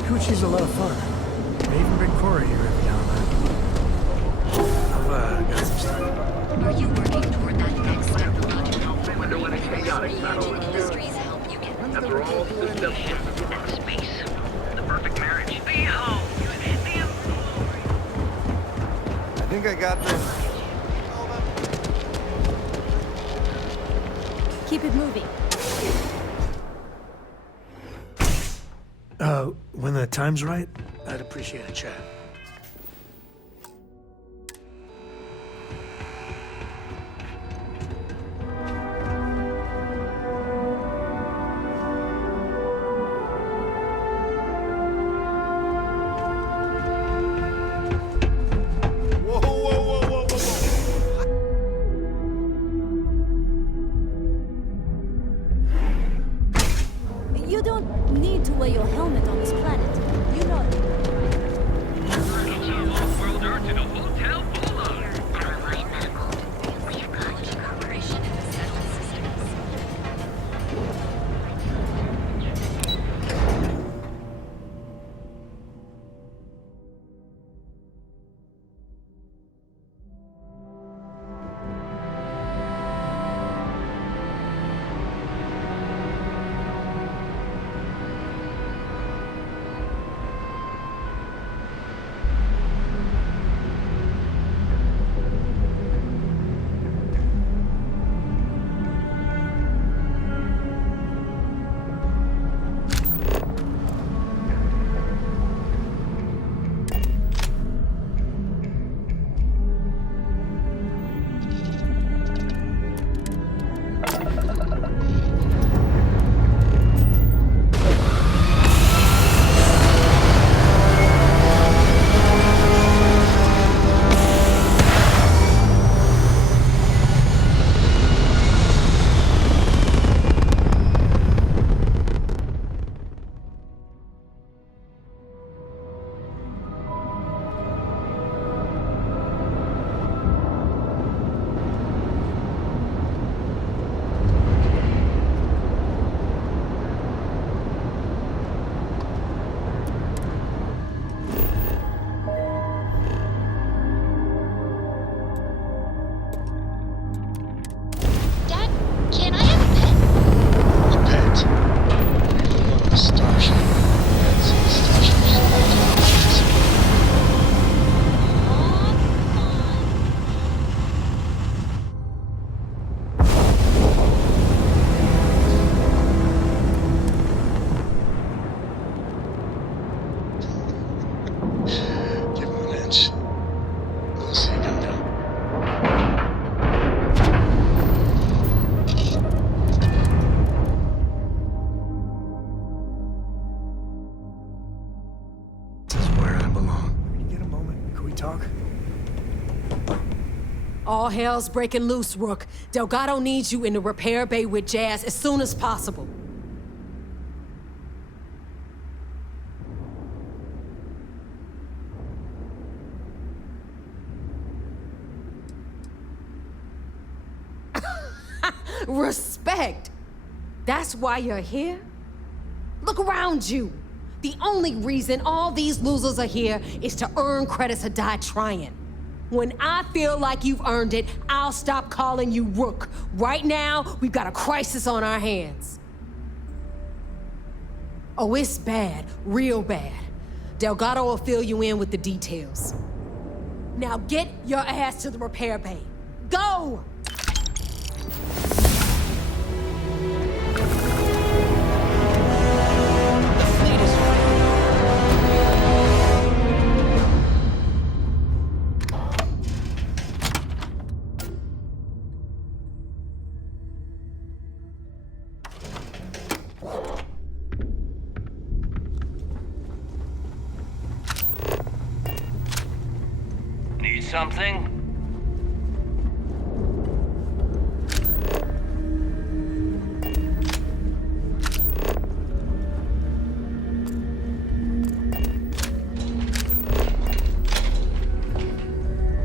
Coochie's a lot of fun. I even bring Corey here every now and then. I've got some stuff. Are you working toward that next technological wonder what a chaotic battle industries help you get after all systems and space? The perfect marriage. Behold, the I think I got this. Keep it moving. When the time's right, I'd appreciate a chat. You don't need to wear your helmet on this planet. You know that. Starship. That's a Give him an inch. We'll see him now. This is where I belong. Can you get a moment? Can we talk? All hell's breaking loose, Rook. Delgado needs you in the repair bay with Jazz as soon as possible. Respect! That's why you're here? Look around you. The only reason all these losers are here is to earn credits or die trying. When I feel like you've earned it, I'll stop calling you Rook. Right now, we've got a crisis on our hands. Oh, it's bad, real bad. Delgado will fill you in with the details. Now get your ass to the repair bay. Go! Need something?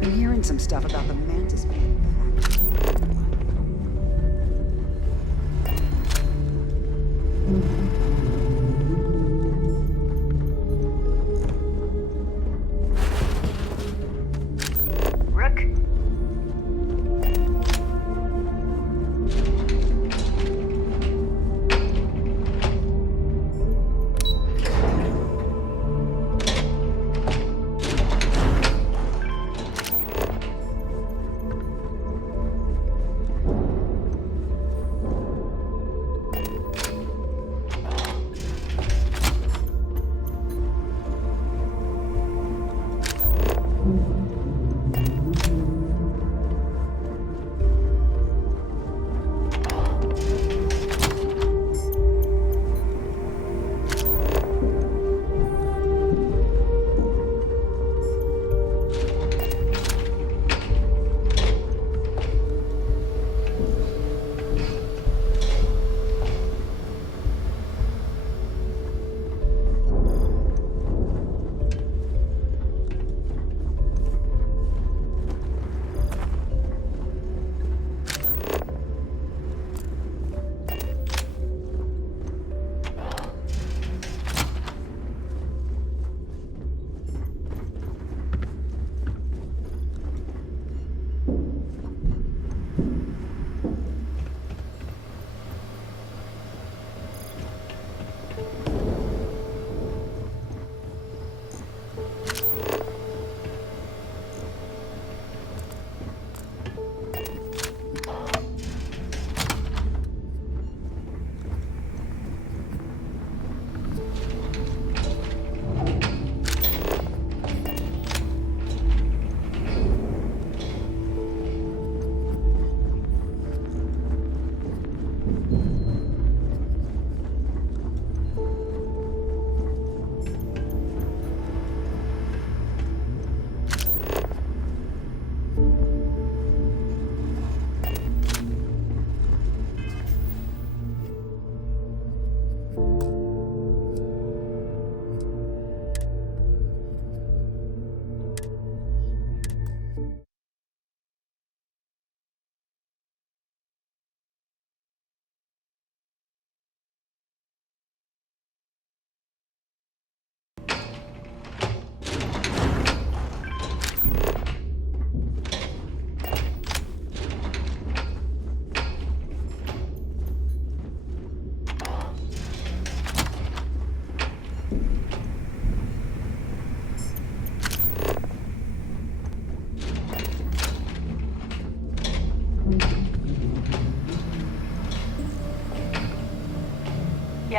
Been hearing some stuff about the mantis being back. Rook?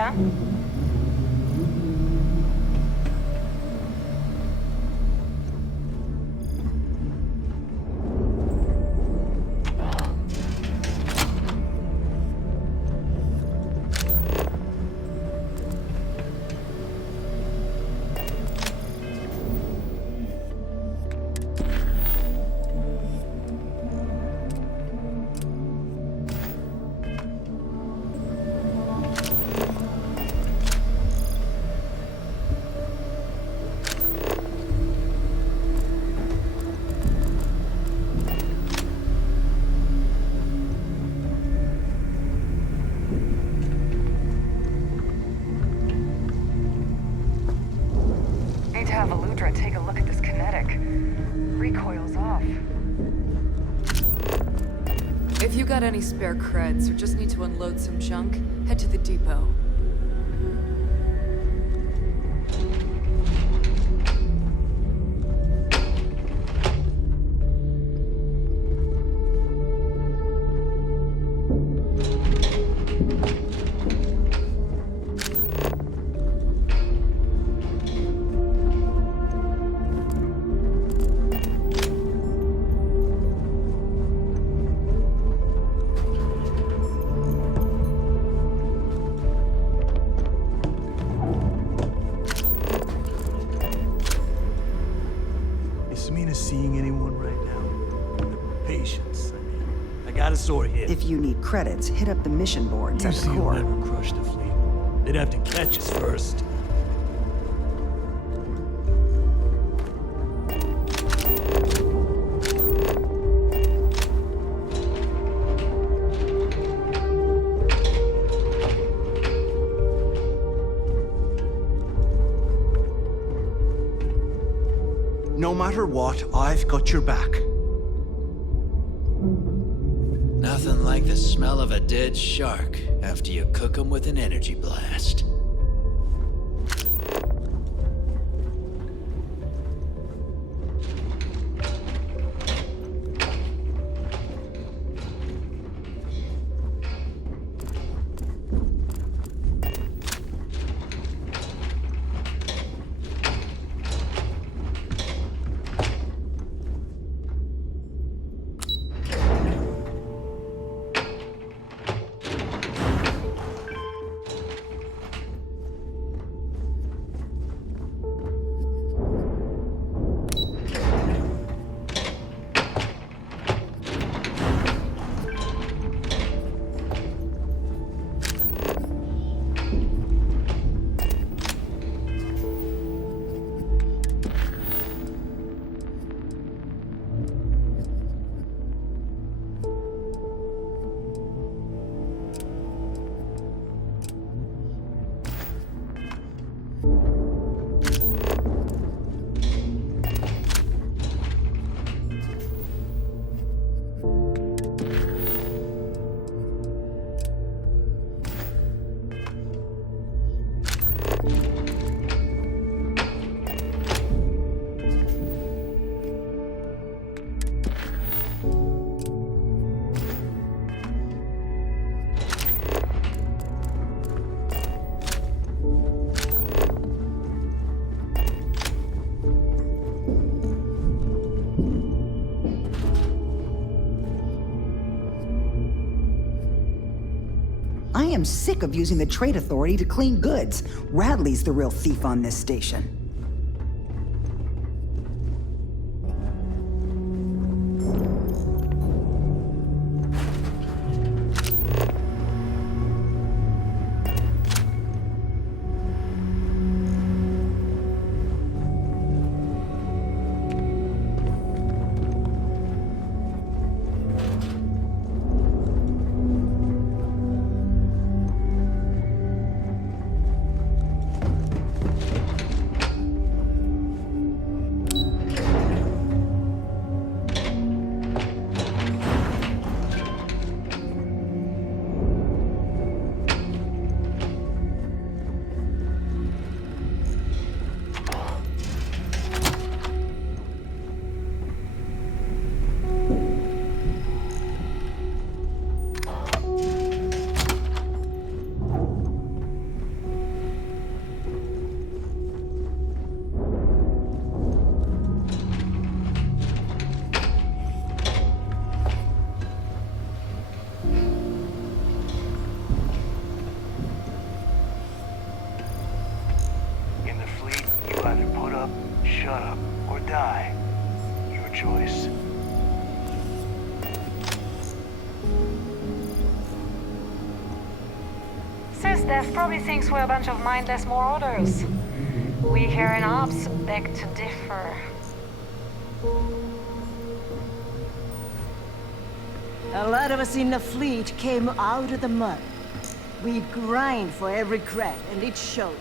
yeah? Need to have Eludra take a look at this kinetic. Recoil's off. If you got any spare creds or just need to unload some junk, head to the depot. Seeing anyone right now? Patience, I mean. I got a sore hit. If you need credits, hit up the mission boards at the UC will core. never crush the fleet. They'd have to catch us first. No matter what, I've got your back. Nothing like the smell of a dead shark after you cook them with an energy blast. I am sick of using the trade authority to clean goods. Radley's the real thief on this station. Steph probably thinks we're a bunch of mindless marauders. We here in Ops beg to differ. A lot of us in the fleet came out of the mud. We grind for every cred, and it shows.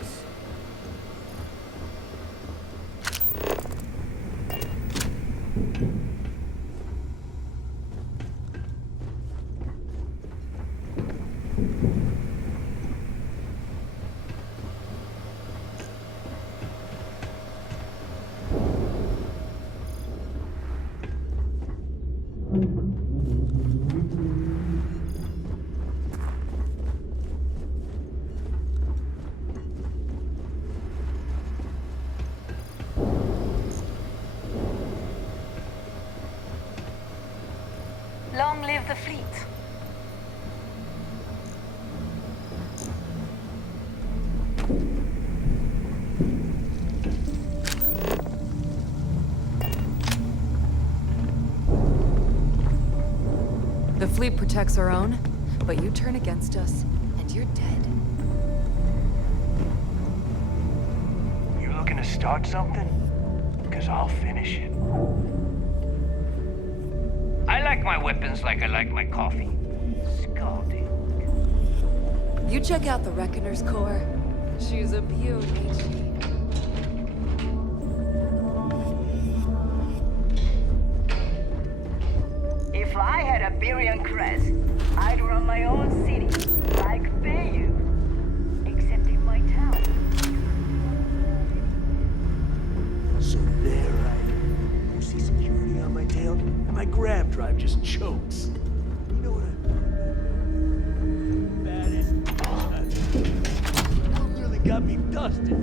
Long live the fleet. The fleet protects our own, but you turn against us, and you're dead. You looking to start something? Because I'll finish it. I like my weapons like I like my coffee. Scalding. You check out the Reckoner's core. She's a beauty, If I had a billion creds, I'd run my own city, like Bayou. Except in my town. So there I am. You see security on my tail, and my grab drive just chokes. You know what That nearly got me dusted.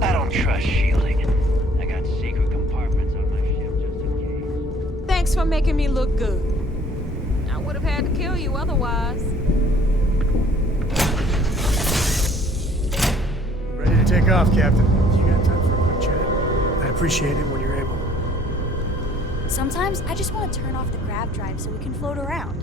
I don't trust shielding. I got secret compartments on my ship just in case. Thanks for making me look good. I would have had to kill you otherwise. Ready to take off, Captain. You got time for a quick chat? I appreciate it when you're able. Sometimes I just want to turn off the grab drive so we can float around.